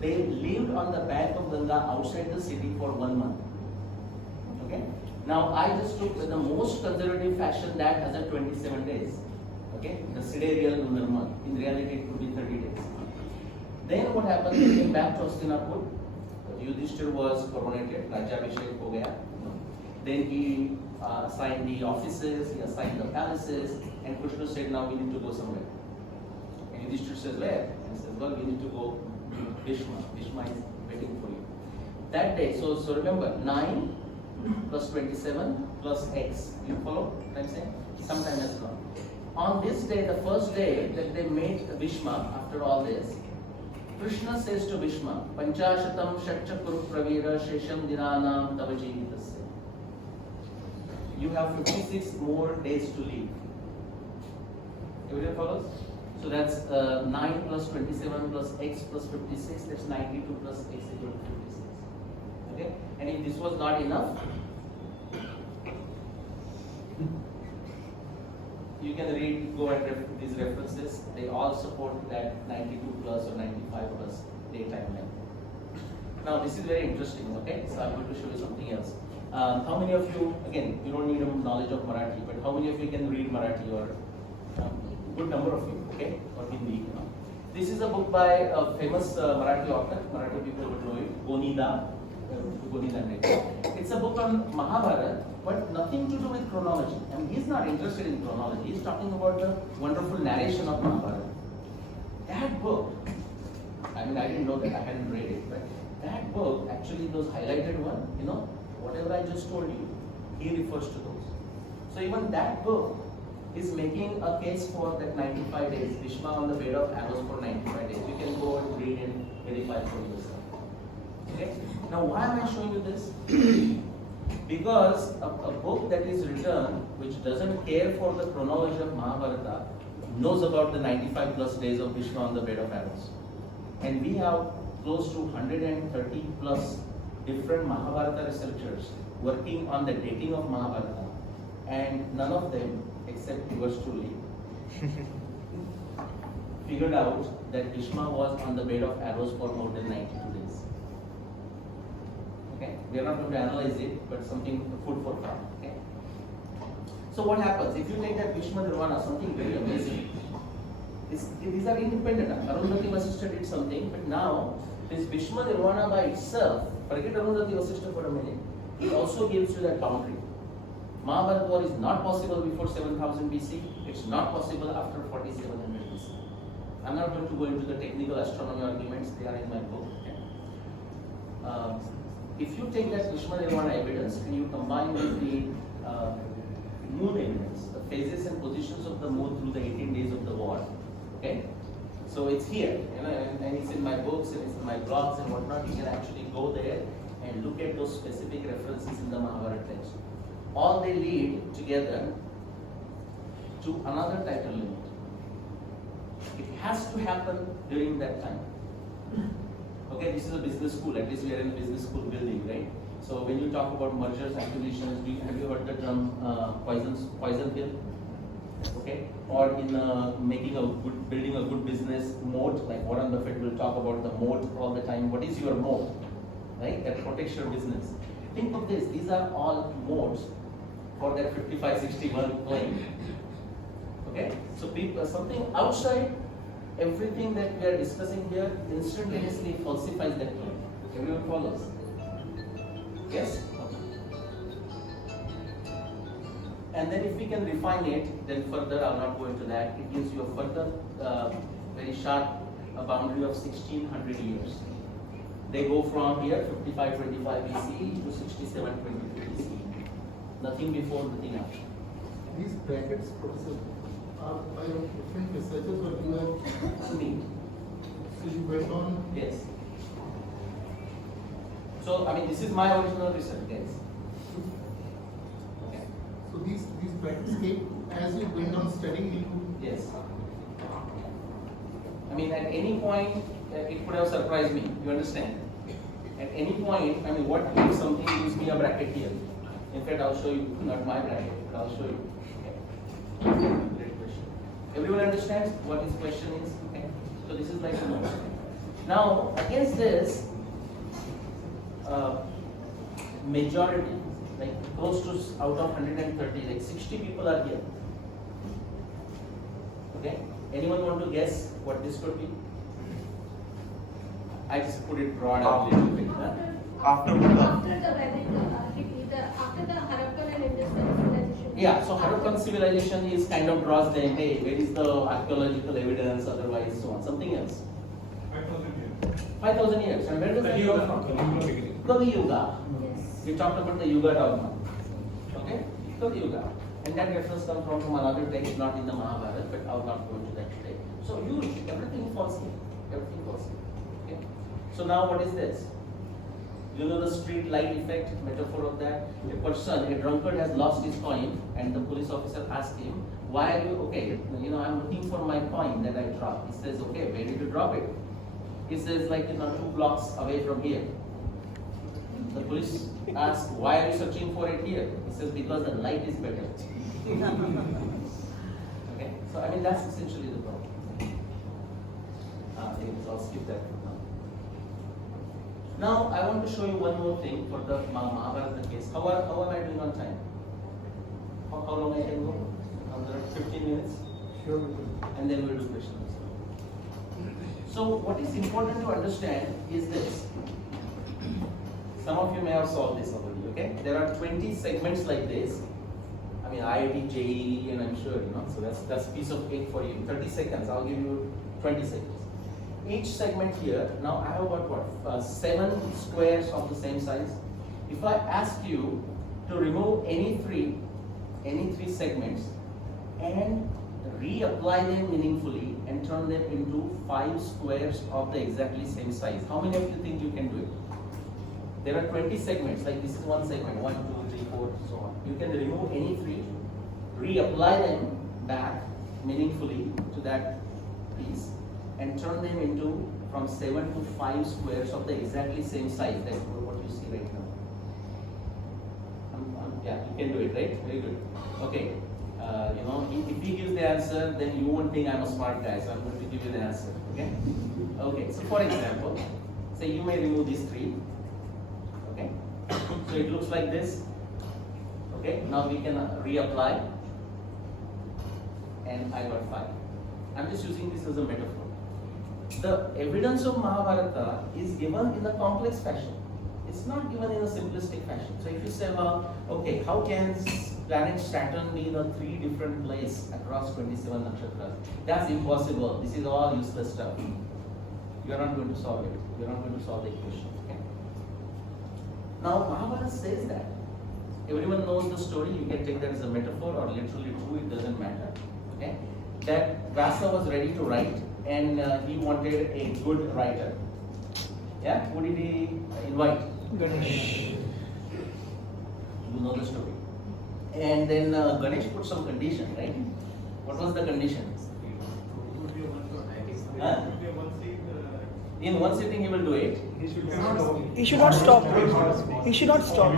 They lived on the bank of Ganga outside the city for 1 month. Okay? Now I just took the most conservative fashion that as a 27 days. Okay? The sidereal lunar month. In reality it could be 30 days. Then what happened? They came back to Hastinapur. Yudhishthir was coronated, Rajabhishek ho gaya. Then he assigned the offices, he assigned the palaces, and Krishna said, now we need to go somewhere. And Yudhishthir says, where? And he says, well, we need to go to Bhishma. Bhishma is waiting for you. That day, so remember, 9 plus 27 plus X. You follow what I'm saying? Sometime as well. On this day, the first day that they met Bhishma, after all this, Krishna says to Bhishma, Panchashatam Shatcha Kuru Pravira Shesham Dinanam Tavajivitasya. You have 56 more days to live. Everyone follows? So that's 9 plus 27 plus x plus 56, that's 92 plus x is equal to 56. Okay? And if this was not enough, you can read, go and these references, they all support that 92 plus or 95 plus day timeline. Now this is very interesting, okay? So I'm going to show you something else. How many of you, again, you don't need a knowledge of Marathi, but how many of you can read Marathi, or good number of you, okay? Or Hindi, you know. This is a book by a famous Marathi author, Marathi people would know it, Gonida. It's a book on Mahabharata, but nothing to do with chronology. And he's not interested in chronology. He's talking about the wonderful narration of Mahabharata. That book, I mean, I didn't know that, I hadn't read it, but that book, actually those highlighted one, you know, whatever I just told you, he refers to those. So even that book is making a case for that 95 days, Bhishma on the bed of arrows for 95 days. You can go and read and verify for yourself. Okay? Now why am I showing you this? Because a book that is written which doesn't care for the chronology of Mahabharata knows about the 95 plus days of Bhishma on the bed of arrows. And we have close to 130 plus different Mahabharata researchers working on the dating of Mahabharata, and none of them, except yours truly, figured out that Bhishma was on the bed of arrows for more than 92 days. Okay, we are not going to analyze it, but something food for thought. Okay. So what happens if you take that Bhishma Nirvana, something very amazing. These are independent. Arundhati Vasishtha did something, but now this Bhishma Nirvana by itself, forget Arundhati Vasishtha for a minute, it also gives you that boundary. Mahabharata war is not possible before 7000 BC, it's not possible after 4700 BC. I'm not going to go into the technical astronomy arguments, they are in my book. Okay. If you take that Bhishma Nirvana evidence and you combine with the moon evidence, the phases and positions of the moon through the 18 days of the war, okay? So it's here, you know, and it's in my books and it's in my blogs and whatnot. You can actually go there and look at those specific references in the Mahabharata text. All they lead together to another title limit. It has to happen during that time. Okay, this is a business school, at least we are in a business school building, right? So when you talk about mergers, acquisitions, have you heard the term poison pill? Okay, or in building a good business moat, like Warren Buffett will talk about the moat all the time. What is your moat, right? That protects your business. Think of this, these are all moats for that 5561 claim. Okay, so people, something outside everything that we are discussing here instantaneously falsifies that claim. Everyone follows? Yes? And then if we can refine it, then further, I'll not go into that, it gives you a further very sharp boundary of 1600 years. They go from here 5525 BCE to 6722 BCE. Nothing before, nothing after. These brackets, Professor, are by different researchers, or you have Me. So you went on? Yes. So, I mean, this is my original research, yes. Okay. So these brackets came as you went on studying into? Yes. I mean, at any point, it could have surprised me, you understand? At any point, I mean, what if something gives me a bracket here? In fact, I'll show you, not my bracket, but I'll show you. Okay. Great question. Everyone understands what his question is? Okay. So this is like a note. Now, against this, majority, like close to out of 130, like 60 people are here. Okay? Anyone want to guess what this could be? I just put it broad out a little bit. Huh? After the Harappan and Indus civilization. Yeah, so Harappan civilization is kind of draws them, hey, where is the archaeological evidence, otherwise so on, something else. 5,000 years. 5,000 years, and where does that come from? Kali Yuga. Yes. We talked about the Yuga dogma. Okay? Kali Yuga. And that reference comes from another text, not in the Mahabharata, but I'll not go into that today. So huge, everything falls here. Everything falls here. Okay? So now what is this? You know the street light effect, metaphor of that? A person, a drunkard has lost his coin, and the police officer asked him, Why are you, okay, I'm looking for my coin that I dropped. He says, okay, where did you drop it? He says, like, 2 blocks away from here. The police asks, why are you searching for it here? He says, because the light is better. Okay, so I mean, that's essentially the problem. So I'll skip that for now. Now, I want to show you one more thing for the Mahabharata case. How am I doing on time? How long I can go? Another 15 minutes? Sure. And then we'll do questions. So, what is important to understand is this. Some of you may have solved this already, okay? There are 20 segments like this. I mean, IIT, JEE, and I'm sure, so that's a piece of cake for you. 30 seconds, I'll give you 20 seconds. Each segment here, now I have got 7 squares of the same size. If I ask you to remove any three segments and reapply them meaningfully and turn them into 5 squares of the exactly same size, how many of you think you can do it? There are 20 segments, like this is one segment, 1, 2, 3, 4, so on. You can remove any 3, reapply them back meaningfully to that piece, and turn them into from 7 to 5 squares of the exactly same size. That's what you see right now. Yeah, you can do it, right? Very good. Okay. If he gives the answer, then you won't think I'm a smart guy, so I'm going to give you the answer. Okay? Okay, so for example, say you may remove these 3. Okay? So it looks like this. Okay, now we can reapply. And I got 5. I'm just using this as a metaphor. The evidence of Mahabharata is given in a complex fashion. It's not given in a simplistic fashion. So if you say, well, okay, how can planet Saturn be in a 3 different places across 27 nakshatras? That's impossible. This is all useless stuff. You are not going to solve it. You are not going to solve the equation. Okay? Now Mahabharata says that. Everyone knows the story. You can take that as a metaphor or literally true. It doesn't matter. Okay? That Vyasa was ready to write, and he wanted a good writer. Yeah? Who did he invite? Ganesh. You know the story. And then Ganesh put some condition, right? What was the condition? Huh? In one sitting he will do it. He should not stop. He should not stop.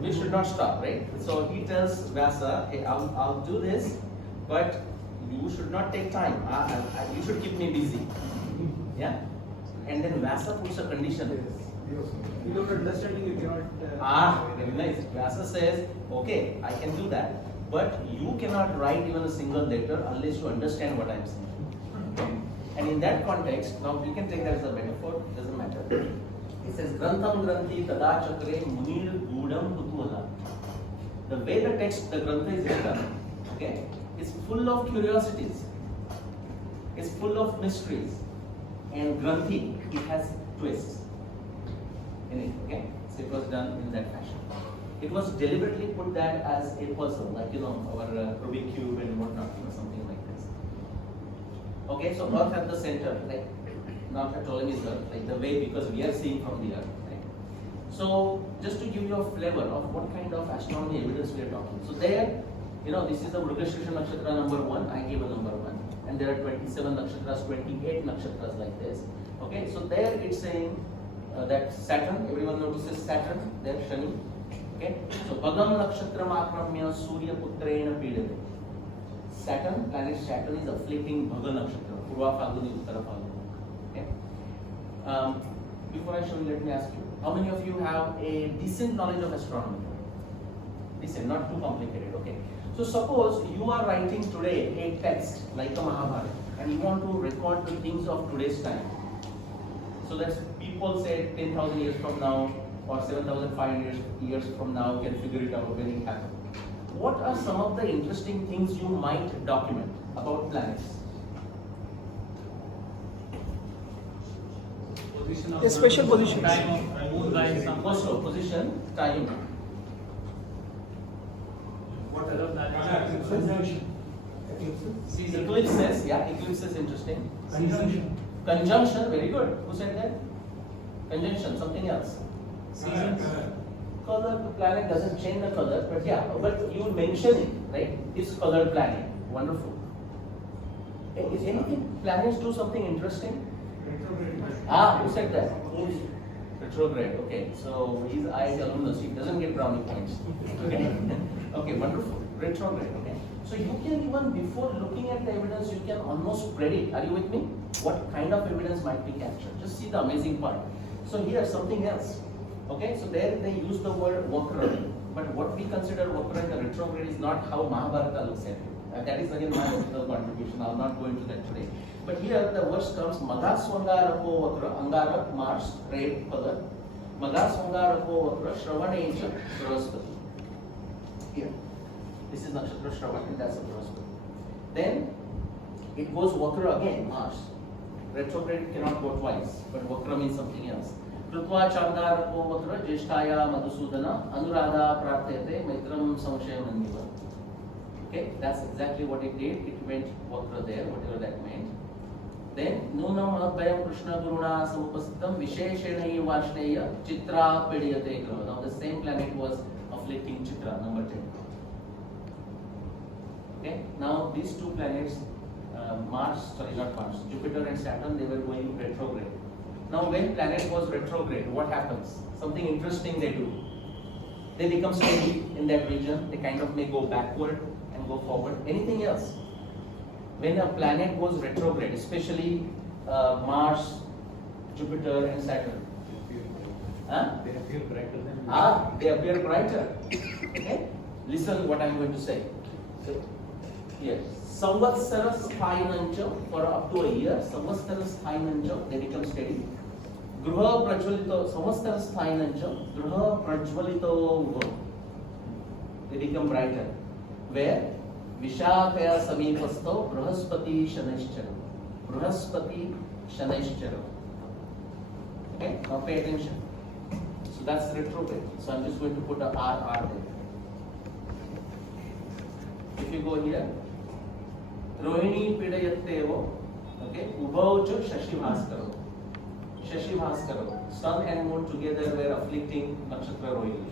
We should not stop, right? So he tells Vyasa, hey, I'll do this, but you should not take time. You should keep me busy. Yeah? And then Vyasa puts a condition. Without understanding, you cannot. Very nice. Vyasa says, okay, I can do that, but you cannot write even a single letter unless you understand what I'm saying. Okay? And in that context, now we can take that as a metaphor, it doesn't matter. It says, Grantham Granthi Tada Chakre Munir Gudam Kutuala. The way the text, the Grantha is written, okay, is full of curiosities, it's full of mysteries, and Granthi, it has twists in it, okay? So it was done in that fashion. It was deliberately put that as a puzzle, like our Rubik cube and whatnot, something like this. Okay, so Earth at the center, like not at Ptolemy's Earth, like the way, because we are seeing from the Earth, right? So just to give you a flavor of what kind of astronomy evidence we are talking. So there, this is the Mrugashrisha Nakshatra number 1, I gave a number 1. And there are 27 nakshatras, 28 nakshatras like this. Okay, so there it's saying that Saturn, everyone notices Saturn, there Shani. Okay, so Bhagam Nakshatram Akramya Surya Putrena Pidate. Saturn, planet Saturn is afflicting Bhaga Nakshatra, Purva Phaguni, Uttara Phaguni. Okay. Before I show you, let me ask you, how many of you have a decent knowledge of astronomy? Decent, not too complicated, okay. So suppose you are writing today a text like a Mahabharata and you want to record the things of today's time. So that people say 10,000 years from now or 7,500 years from now can figure it out when it happened. What are some of the interesting things you might document about planets? A special position. Time of moonrise, Also, position, time. what other planets? Eclipses, yeah, eclipses interesting. Conjunction, very good. Who said that? Conjunction, something else. Seasons. Color, the planet doesn't change the color, but yeah, but you mention it, right? It's colored planet. Wonderful. Is anything planets do something interesting? Who said that? Retrograde. Okay, so he's IIT alumnus. He doesn't get brownie points. Okay. Okay, wonderful. Retrograde. Okay. So you can even before looking at the evidence, you can almost predict. Are you with me? What kind of evidence might be captured? Just see the amazing part. So here something else. Okay. So there they use the word vakra, but what we consider vakra in the retrograde is not how Mahabharata looks at it. That is again my original contribution. I'll not go into that today. But here the verse comes Madhaswangarapo vakra, Angara, Mars, red color. Madhaswangarapo vakra, Shravanencha, Brahaspati. Here. This is Nakshatra Shravana, that's a Brahaspati. Then it goes vakra again, Mars. Retrograde cannot go twice, but vakra means something else. Krutva Chandarapo vakra, Jeshtaya Madhusudana, Anuradha Praptete, Maitram Samshayam. Okay, that's exactly what it did. It went vakra there, whatever that meant. Then Nunam Advayam Krishna Guruna Samupasitam Visheshena Varshneya Chitra Pediyate Graha. Now the same planet was afflicting Chitra, number 10. Okay, now these two planets, Jupiter and Saturn, they were going retrograde. Now when planet was retrograde, what happens? Something interesting they do. They become steady in that region, they kind of may go backward and go forward. Anything else? When a planet goes retrograde, especially Mars, Jupiter and Saturn, They appear brighter than they appear brighter. Okay? Listen what I'm going to say. So, yes. Samvatsara Sthainancha, for up to a year, Samvatsara Sthainancha, they become steady. Gruha Prajvalito, Samvatsara Sthainancha, Gruha Prajvalito, they become brighter. Where? Vishakaya Samipasto, Brahaspati Shanaischara. Brahaspati Shanaischara. Okay, now pay attention. So that's retrograde. So I'm just going to put a R there. If you go here, Rohini Pidayatevo, okay, Ubaucha Shashi Bhaskaro. Shashi Bhaskaro. Sun and moon together were afflicting Nakshatra Rohini.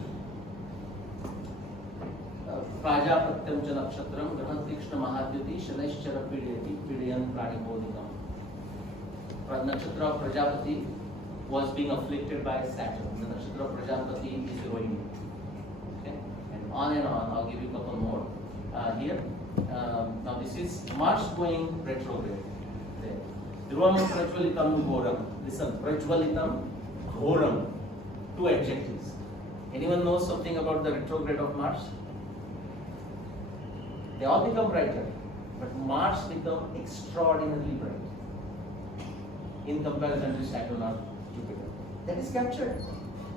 Prajapatyam cha nakshatram, Grahatikshna Mahadyati, Shanaishchara Pidayati, Pidayan Pranibodhikam. Nakshatra Prajapati was being afflicted by Saturn. The Nakshatra Prajapati is Rohini. Okay? And on, I'll give you a couple more. Here, now this is Mars going retrograde. Dhruvam Prajvalitam Ghoram. Listen, Prajvalitam Ghoram. Two adjectives. Anyone knows something about the retrograde of Mars? They all become brighter, but Mars become extraordinarily bright in comparison to Saturn or Jupiter. That is captured.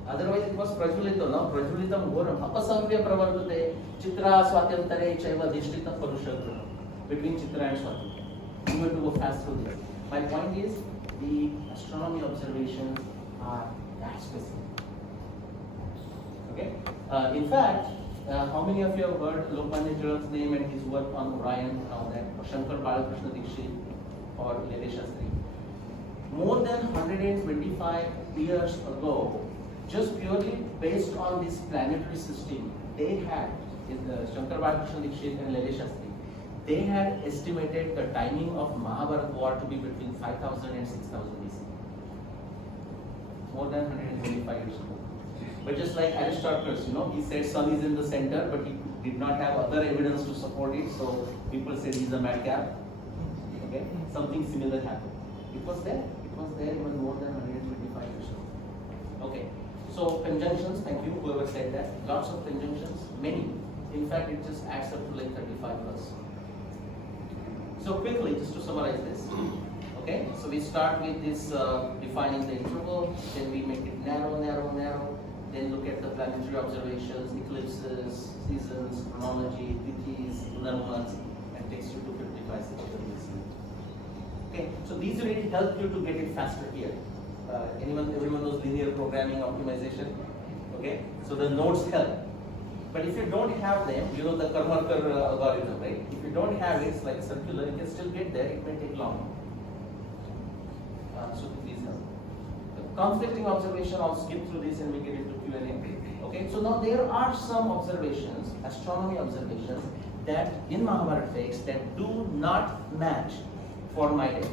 Otherwise it was Prajvalito, no? Prajvalitam Ghoram. Apasamvya Pravardute, Chitra Swatyantare Chaiva Dishtita Parusha. Between Chitra and Swati. I'm going to go fast through this. My point is, the astronomy observations are that specific. Okay? In fact, how many of you have heard Lokmanya Tilak's name and his work on Orion and all that? Or Shankar Balakrishna Dikshit or Nilesh Shastri? More than 125 years ago, just purely based on this planetary system, they had, Shankar Balakrishna Dikshit and Nilesh Shastri, they had estimated the timing of Mahabharata war to be between 5000 and 6000 BC. More than 125 years ago. But just like Aristarchus, he said sun is in the center, but he did not have other evidence to support it, so people said he's a madcap. Okay, something similar happened. It was there even more than 125 years ago. Okay, so conjunctions, thank you, whoever said that. Lots of conjunctions, many. In fact, it just adds up to like 35 plus. So quickly, just to summarize this. Okay, so we start with this defining the interval, then we make it narrow, then look at the planetary observations, eclipses, seasons, chronology, tithis, lunar months, and takes you to 55, 60 BC. Okay, so these really help you to get it faster here. Everyone knows linear programming optimization. Okay, so the nodes help. But if you don't have them, the Karmarkar algorithm, right? If you don't have it, it's like circular, you can still get there, it may take long. So please help. The conflicting observation, I'll skip through this and we get into Q&A. Okay, so now there are some observations, astronomy observations, that in Mahabharata texts that do not match for my date.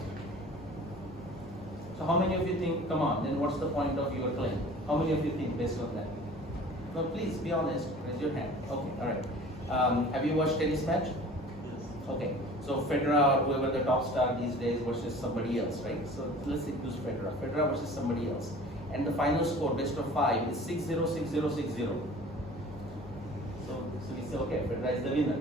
So how many of you think, come on, then what's the point of your claim? How many of you think based on that? No, please be honest, raise your hand. Okay, alright. Have you watched tennis match? Yes. Okay, so Federer or whoever the top star these days versus somebody else, right? So let's use Federer. Federer versus somebody else. And the final score, best of 5, is 6-0, 6-0, 6-0. So we say, okay, Federer is the winner.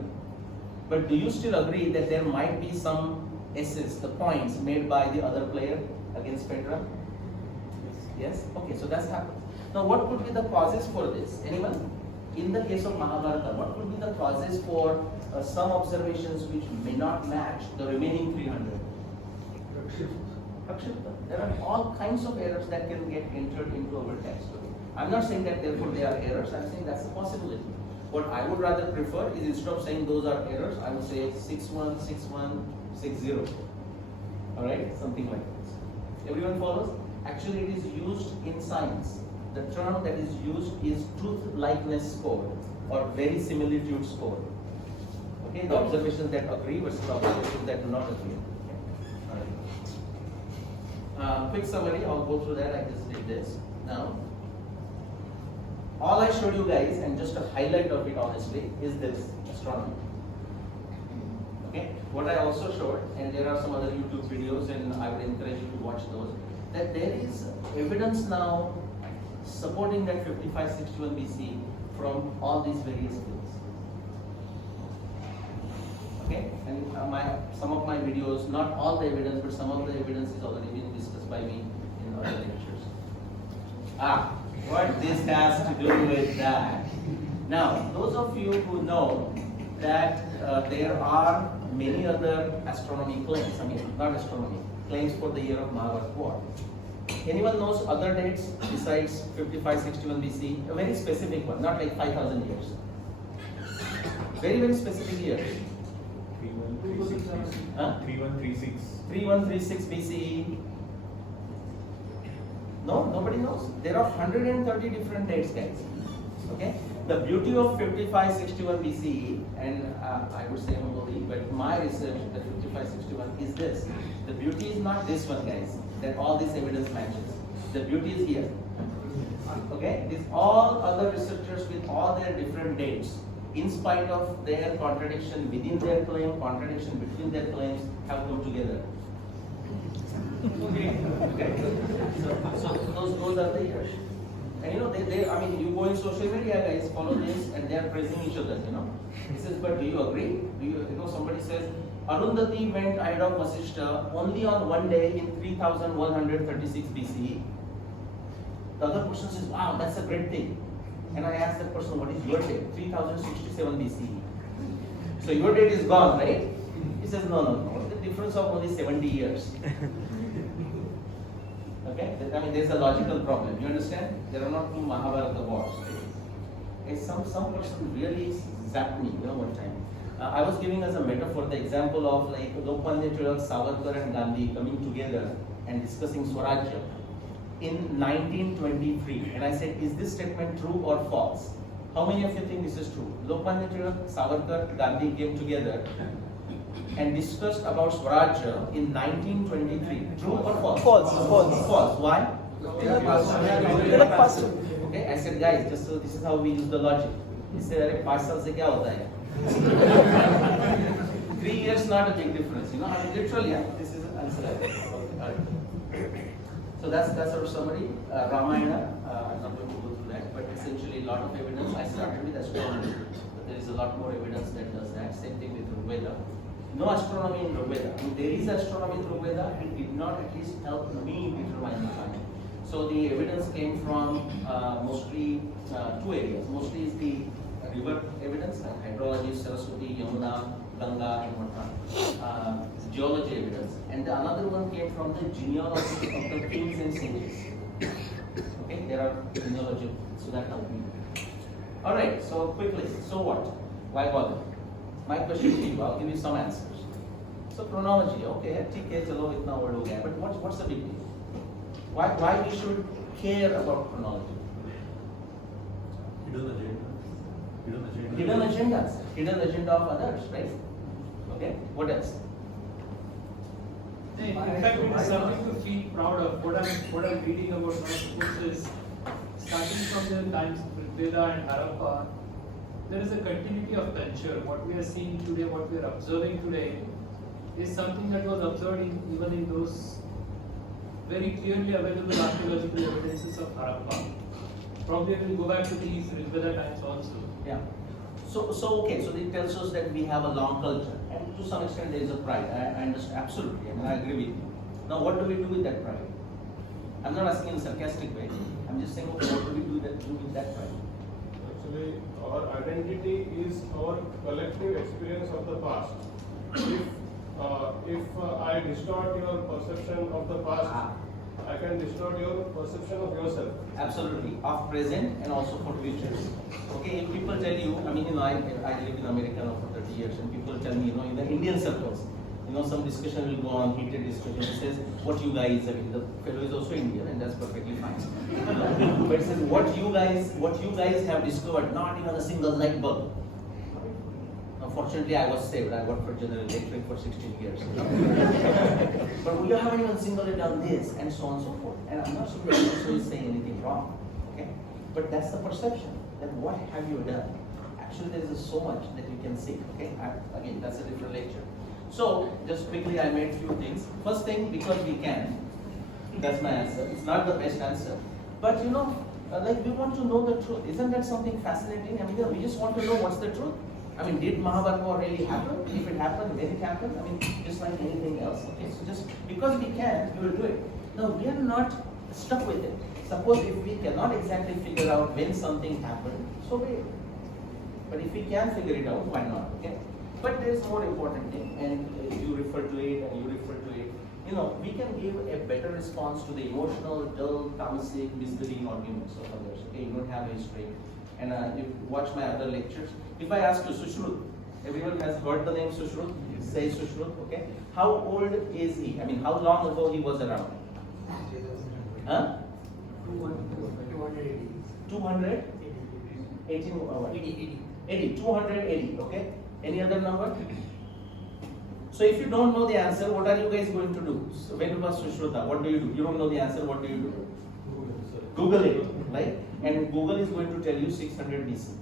But do you still agree that there might be some aces, the points made by the other player against Federer? Yes? Okay, so that's happened. Now what could be the causes for this? Anyone? In the case of Mahabharata, what could be the causes for some observations which may not match the remaining 300? Prakshipta. There are all kinds of errors that can get entered into our text. I'm not saying that therefore they are errors, I'm saying that's a possibility. What I would rather prefer is instead of saying those are errors, I would say 6-1, 6-1, 6-0. Alright, something like this. Everyone follows? Actually it is used in science. The term that is used is truth likeness score or verisimilitude score. Okay, the observations that agree versus the observations that do not agree. Quick summary, I'll go through that. I just did this. Now, all I showed you guys, and just a highlight of it honestly, is this astronomy. Okay, what I also showed, and there are some other YouTube videos, and I would encourage you to watch those, that there is evidence now supporting that 5561 BC from all these various fields. Okay, and some of my videos, not all the evidence, but some of the evidence is already been discussed by me in other lectures. What this has to do with that? Now, those of you who know that there are many other astronomy claims, I mean, not astronomy, claims for the year of Mahabharata war. Anyone knows other dates besides 5561 BC? A very specific one, not like 5,000 years. Very, very specific years. 3136. Huh? 3136. 3136 BCE. No, nobody knows. There are 130 different dates, guys. Okay? The beauty of 5561 BCE, and I would say humbly, but my research, the 5561, is this. The beauty is not this one, guys, that all this evidence matches. The beauty is here. Okay? These all other researchers with all their different dates, in spite of their contradiction within their claim, contradiction between their claims, have come together. Okay? So those are the years. And you know, I mean, you go in social media, guys, follow this, and they are praising each other, you know. He says, but do you agree? You know, somebody says, Arundhati went ahead of Vasishtha only on one day in 3136 BCE. The other person says, wow, that's a great thing. And I asked that person, what is your date? 3067 BCE. So your date is gone, right? He says, no. What's the difference of only 70 years? Okay? I mean, there's a logical problem. You understand? There are not two Mahabharata wars. Right? Some person really zapped me, you know, one time. I was giving us a metaphor, the example of like Lokmanya Tilak, Savarkar and Gandhi coming together and discussing Swarajya in 1923. And I said, is this statement true or false? How many of you think this is true? Lokmanya Tilak, Savarkar, Gandhi came together and discussed about Swarajya in 1923. True or false? False. Why? Tilak passed it. Okay, I said, guys, just so this is how we use the logic. He said, 5 साल से क्या होता है? 3 years not a big difference, you know. I mean, literally, yeah, this is an answer. So that's our summary. Ramayana. I'm not going to go through that, but essentially a lot of evidence. I started with astronomy, but there is a lot more evidence that does that. Same thing with Rigveda. No astronomy in Rigveda. I mean, there is astronomy in Rigveda. It did not at least help me determine the time. So the evidence came from mostly 2 areas. Mostly is the river evidence, like hydrology, Saraswati, Yamuna, Ganga, and whatnot. Geology evidence. And the another one came from the genealogy of the kings and sages. Okay, there are genealogy, so that helped me. Alright, so quickly, so what? Why bother? My question to you, I'll give you some answers. So chronology, okay, TK, chalo, itna word ho gaya, but what's the big deal? Why we should care about chronology? You know the date. Hidden agendas, hidden agenda of others, right? Okay, what else? In fact, it is something to feel proud of. What I'm reading about one of the books is starting from the times of Veda and Harappa, there is a continuity of culture. What we are seeing today, what we are observing today, is something that was observed even in those very clearly available archaeological evidences of Harappa. Probably we will go back to these Veda times also. Yeah. So okay, so it tells us that we have a long culture, and to some extent there is a pride. I understand absolutely. I mean, I agree with you. Now, what do we do with that pride? I'm not asking in a sarcastic way. I'm just saying, okay, what do we do with that pride? Actually, our identity is our collective experience of the past. If I distort your perception of the past, I can distort your perception of yourself. Absolutely, of present and also for future. Okay, if people tell you, I mean, I live in America now for 30 years, and people tell me, in the Indian circles, some discussion will go on, heated discussion. It says, what you guys, I mean, the fellow is also Indian, and that's perfectly fine. But it says, what you guys have discovered, not even a single light bulb. Fortunately, I was saved. I worked for General Electric for 16 years. But we haven't even singly done this, and so on and so forth. And I'm not sure that is saying anything wrong. Okay? But that's the perception. That what have you done? Actually, there is so much that you can see. Okay? Again, that's a different lecture. So, just quickly, I made few things. First thing, because we can. That's my answer. It's not the best answer. But like we want to know the truth. Isn't that something fascinating? I mean, we just want to know what's the truth. I mean, did Mahabharata really happen? If it happened, when it happened? I mean, just like anything else. Okay, so just because we can, we will do it. Now, we are not stuck with it. Suppose if we cannot exactly figure out when something happened, so be it. But if we can figure it out, why not? Okay. But there is more important thing, and you refer to it, and you refer to it. We can give a better response to the emotional, dull, tamasic, misleading arguments of others. Okay, you don't have history. And if you watch my other lectures, if I ask you Sushrut, everyone has heard the name Sushrut? Say Sushrut, okay? How old is he? I mean, how long ago he was around? Huh? 280. 80, 280, okay? Any other number? So if you don't know the answer, what are you guys going to do? So when was Sushruta? What do? You don't know the answer, what do you do? Google it, right? And Google is going to tell you 600 BC.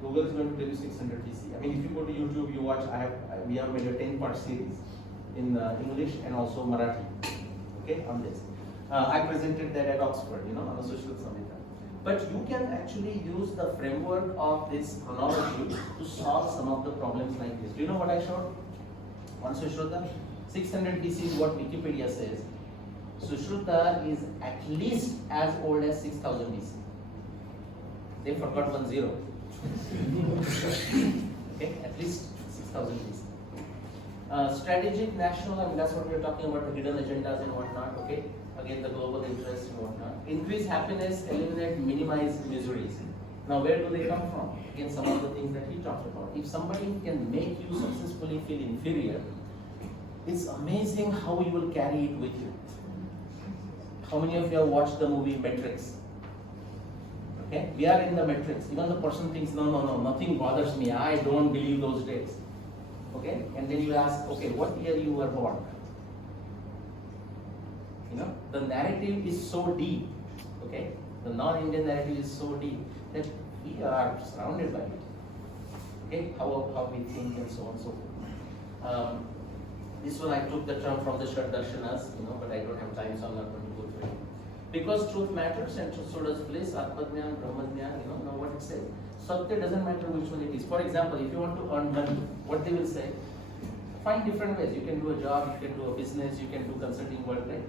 Google is going to tell you 600 BC. I mean, if you go to YouTube, you watch, we have made a 10-part series in English and also Marathi, okay, on this. I presented that at Oxford, on the social Samhita. But you can actually use the framework of this chronology to solve some of the problems like this. Do you know what I showed? On Sushruta, 600 BC is what Wikipedia says. Sushruta is at least as old as 6000 BC. They forgot 1 0. Okay, at least 6000 BC. Strategic, national, I mean, that's what we're talking about, the hidden agendas and whatnot, okay? Again, the global interest and whatnot. Increase happiness, eliminate, minimize miseries. Now, where do they come from? Again, some of the things that he talked about. If somebody can make you successfully feel inferior, it's amazing how you will carry it with you. How many of you have watched the movie Matrix? Okay, we are in the Matrix. Even the person thinks, no, nothing bothers me. I don't believe those days. Okay, and then you ask, okay, what year you were born? The narrative is so deep. Okay, the non-Indian narrative is so deep that we are surrounded by it. Okay, how we think and so on and so forth. This one I took the term from the Shaddarshanas, but I don't have time, so I'm not going to go through it. Because truth matters and so does bliss, Atmadnyan, Brahmadnyan, know what it says. Satya doesn't matter which one it is. For example, if you want to earn money, what they will say, find different ways. You can do a job, you can do a business, you can do consulting work, right?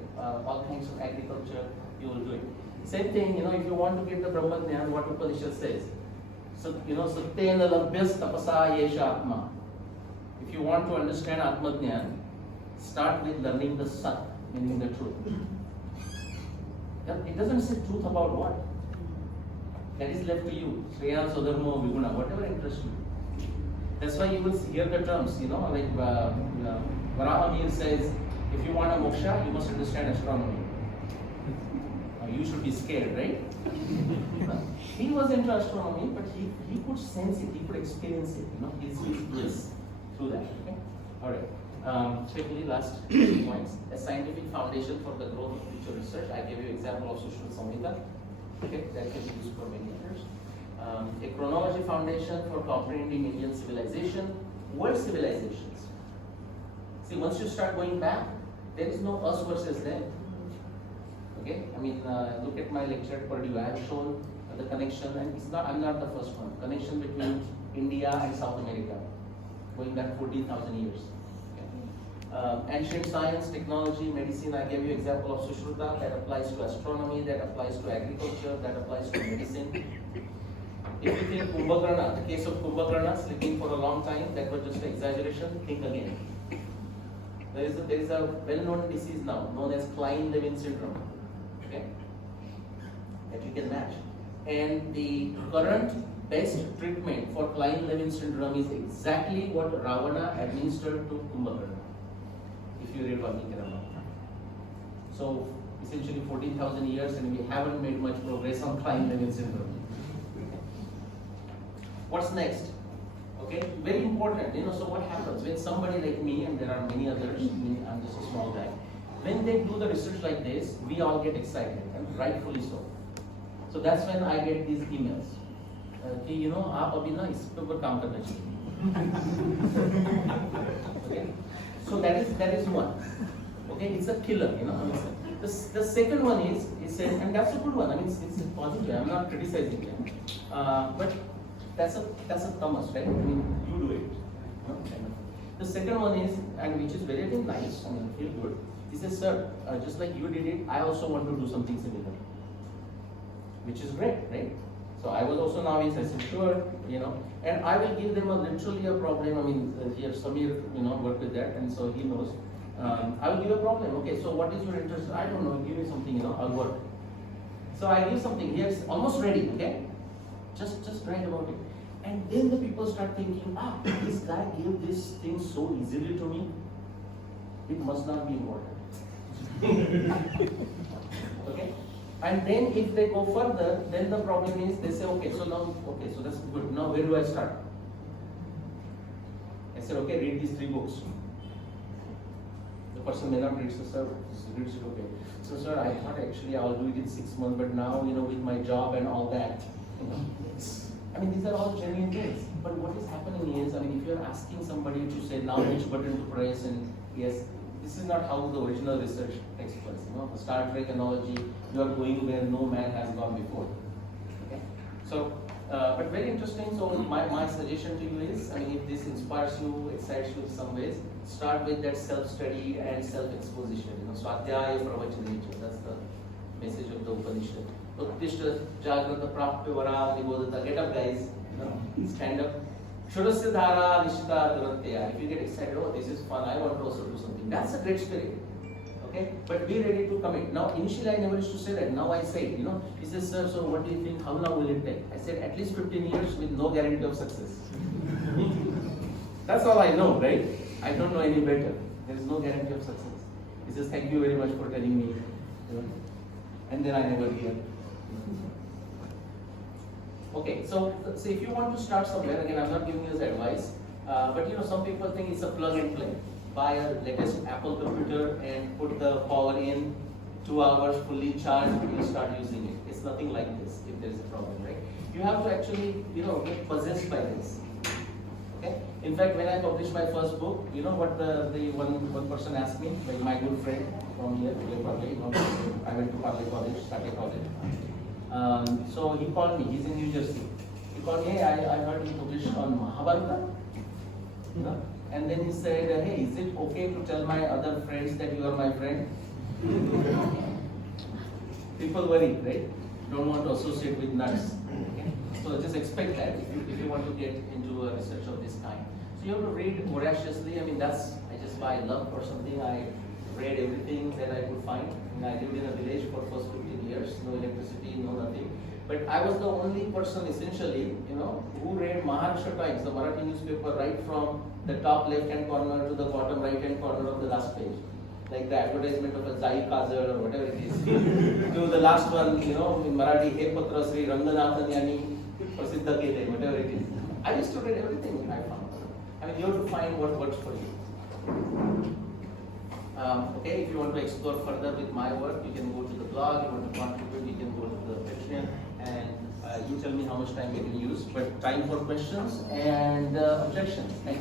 All kinds of agriculture, you will do it. Same thing, if you want to get the Brahmadnyan, what Upanishad says. So, Satyena labhyas tapasa yesha atma. If you want to understand Atmadnyan, start with learning the Sat, meaning the truth. It doesn't say truth about what. That is left to you. Shreya, Sodharmo, Viguna, whatever interests you. That's why you will hear the terms, like Varahamir says, if you want a moksha, you must understand astronomy. You should be be scared, right? He was into astronomy, but he could sense it, he could experience it, his bliss through that. Okay? All right. Quickly, last points. A scientific foundation for the growth of future research. I gave you example of social samhita. Okay, that can be used for many others. A chronology foundation for comprehending Indian civilization, world civilizations. See, once you start going back, there is no us versus them. Okay, I mean, look at my lecture at Purdue. I have shown the connection, and I'm not the first one. Connection between India and South America, going back 14,000 years. Okay. Ancient science, technology, medicine. I gave you example of Sushruta that applies to astronomy, that applies to agriculture, that applies to medicine. If you think Kumbhakarna, the case of Kumbhakarna sleeping for a long time, that was just an exaggeration. Think again. There is a well-known disease now known as Klein-Levin syndrome. Okay, that you can match. And the current best treatment for Klein-Levin syndrome is exactly what Ravana administered to Kumbhakarna. If you read Valmiki Ramayana. So essentially 14,000 years, and we haven't made much progress on Klein-Levin syndrome. What's next? Okay, very important. So what happens when somebody like me, and there are many others, I'm just a small guy, when they do the research like this, we all get excited, and rightfully so. So that's when I get these emails. कि आप अभी ना इस पे ऊपर काम करना चाहिए. Okay, so that is one. Okay, it's a killer. The second one is and that's a good one. I mean, it's positive. I'm not criticizing it, but that's a Thomas, right? I mean, you do it. Kind of. The second one is, and which is very nice. I mean, feel good. He says, sir, just like you did it, I also want to do something similar, which is great, right? So I was also novice. I said, sure, and I will give them literally a problem. I mean, here Samir, worked with that, and so he knows. I will give a problem. Okay, so what is your interest? I don't know. Give me something, I'll work. So I give something. Here's almost ready. Okay, just write about it. And then the people start thinking, this guy gave this thing so easily to me. It must not be important. Okay. And then if they go further, then the problem is they say, so that's good. Now where do I start? I said, okay, read these 3 books. The person may not read, so sir, reads it, okay. So sir, I thought actually I'll do it in 6 months, but now, with my job and all that, I mean, these are all genuine things. But what is happening is, I mean, if you're asking somebody to say now which button to press, and yes, this is not how the original research takes place. The Star Trek analogy, you are going where no man has gone before. Okay? So, but very interesting. So my suggestion to you is, I mean, if this inspires you, excites you in some ways, start with that self-study and self-exposition. Swadhyaya pravachanacha. That's the message of the Upanishad. Uttishta jagrata prapya vara nibodhata. Get up, guys. Stand up. Shurasya dhara nishita duratya. If you get excited, this is fun, I want to also do something. That's a great spirit. Okay? But be ready to commit. Now, initially I never used to say that. Now I say it. He says, sir, so what do you think? How long will it take? I said, at least 15 years with no guarantee of success. That's all I know, right? I don't know any better. There is no guarantee of success. He says, thank you very much for telling me. And then I never hear. Okay, so if you want to start somewhere, again, I'm not giving you this advice, but some people think it's a plug and play. Buy a latest Apple computer and put the power in, 2 hours fully charged, you start using it. It's nothing like this if there is a problem, right? You have to actually, get possessed by this. Okay? In fact, when I published my first book, you know what the one person asked me, like my good friend from here, I went to Parley College, Tata College. So he called me, he's in New Jersey. He called me, hey, I heard you published on Mahabharata. And then he said, hey, is it okay to tell my other friends that you are my friend? People worry, right? Don't want to associate with nuts. Okay? So just expect that if you want to get into a research of this kind. So you have to read voraciously. I mean, I just by love or something, I read everything that I could find. And I lived in a village for first 15 years, no electricity, no nothing. But I was the only person essentially, who read Maharashtra Times, the Marathi newspaper, right from the top left-hand corner to the bottom right-hand corner of the last page. like the advertisement of a Zai Kazal or whatever it is, to the last one, you know, in Marathi, He Patra Sri Ranganathan Yani Prasiddha Kele, whatever it is. I used to read everything I found. I mean, you have to find what works for you. Okay, if you want to explore further with my work, you can go to the blog. You want to contribute, you can go to the Patreon, and you tell me how much time we can use. But time for questions and objections. Thank you.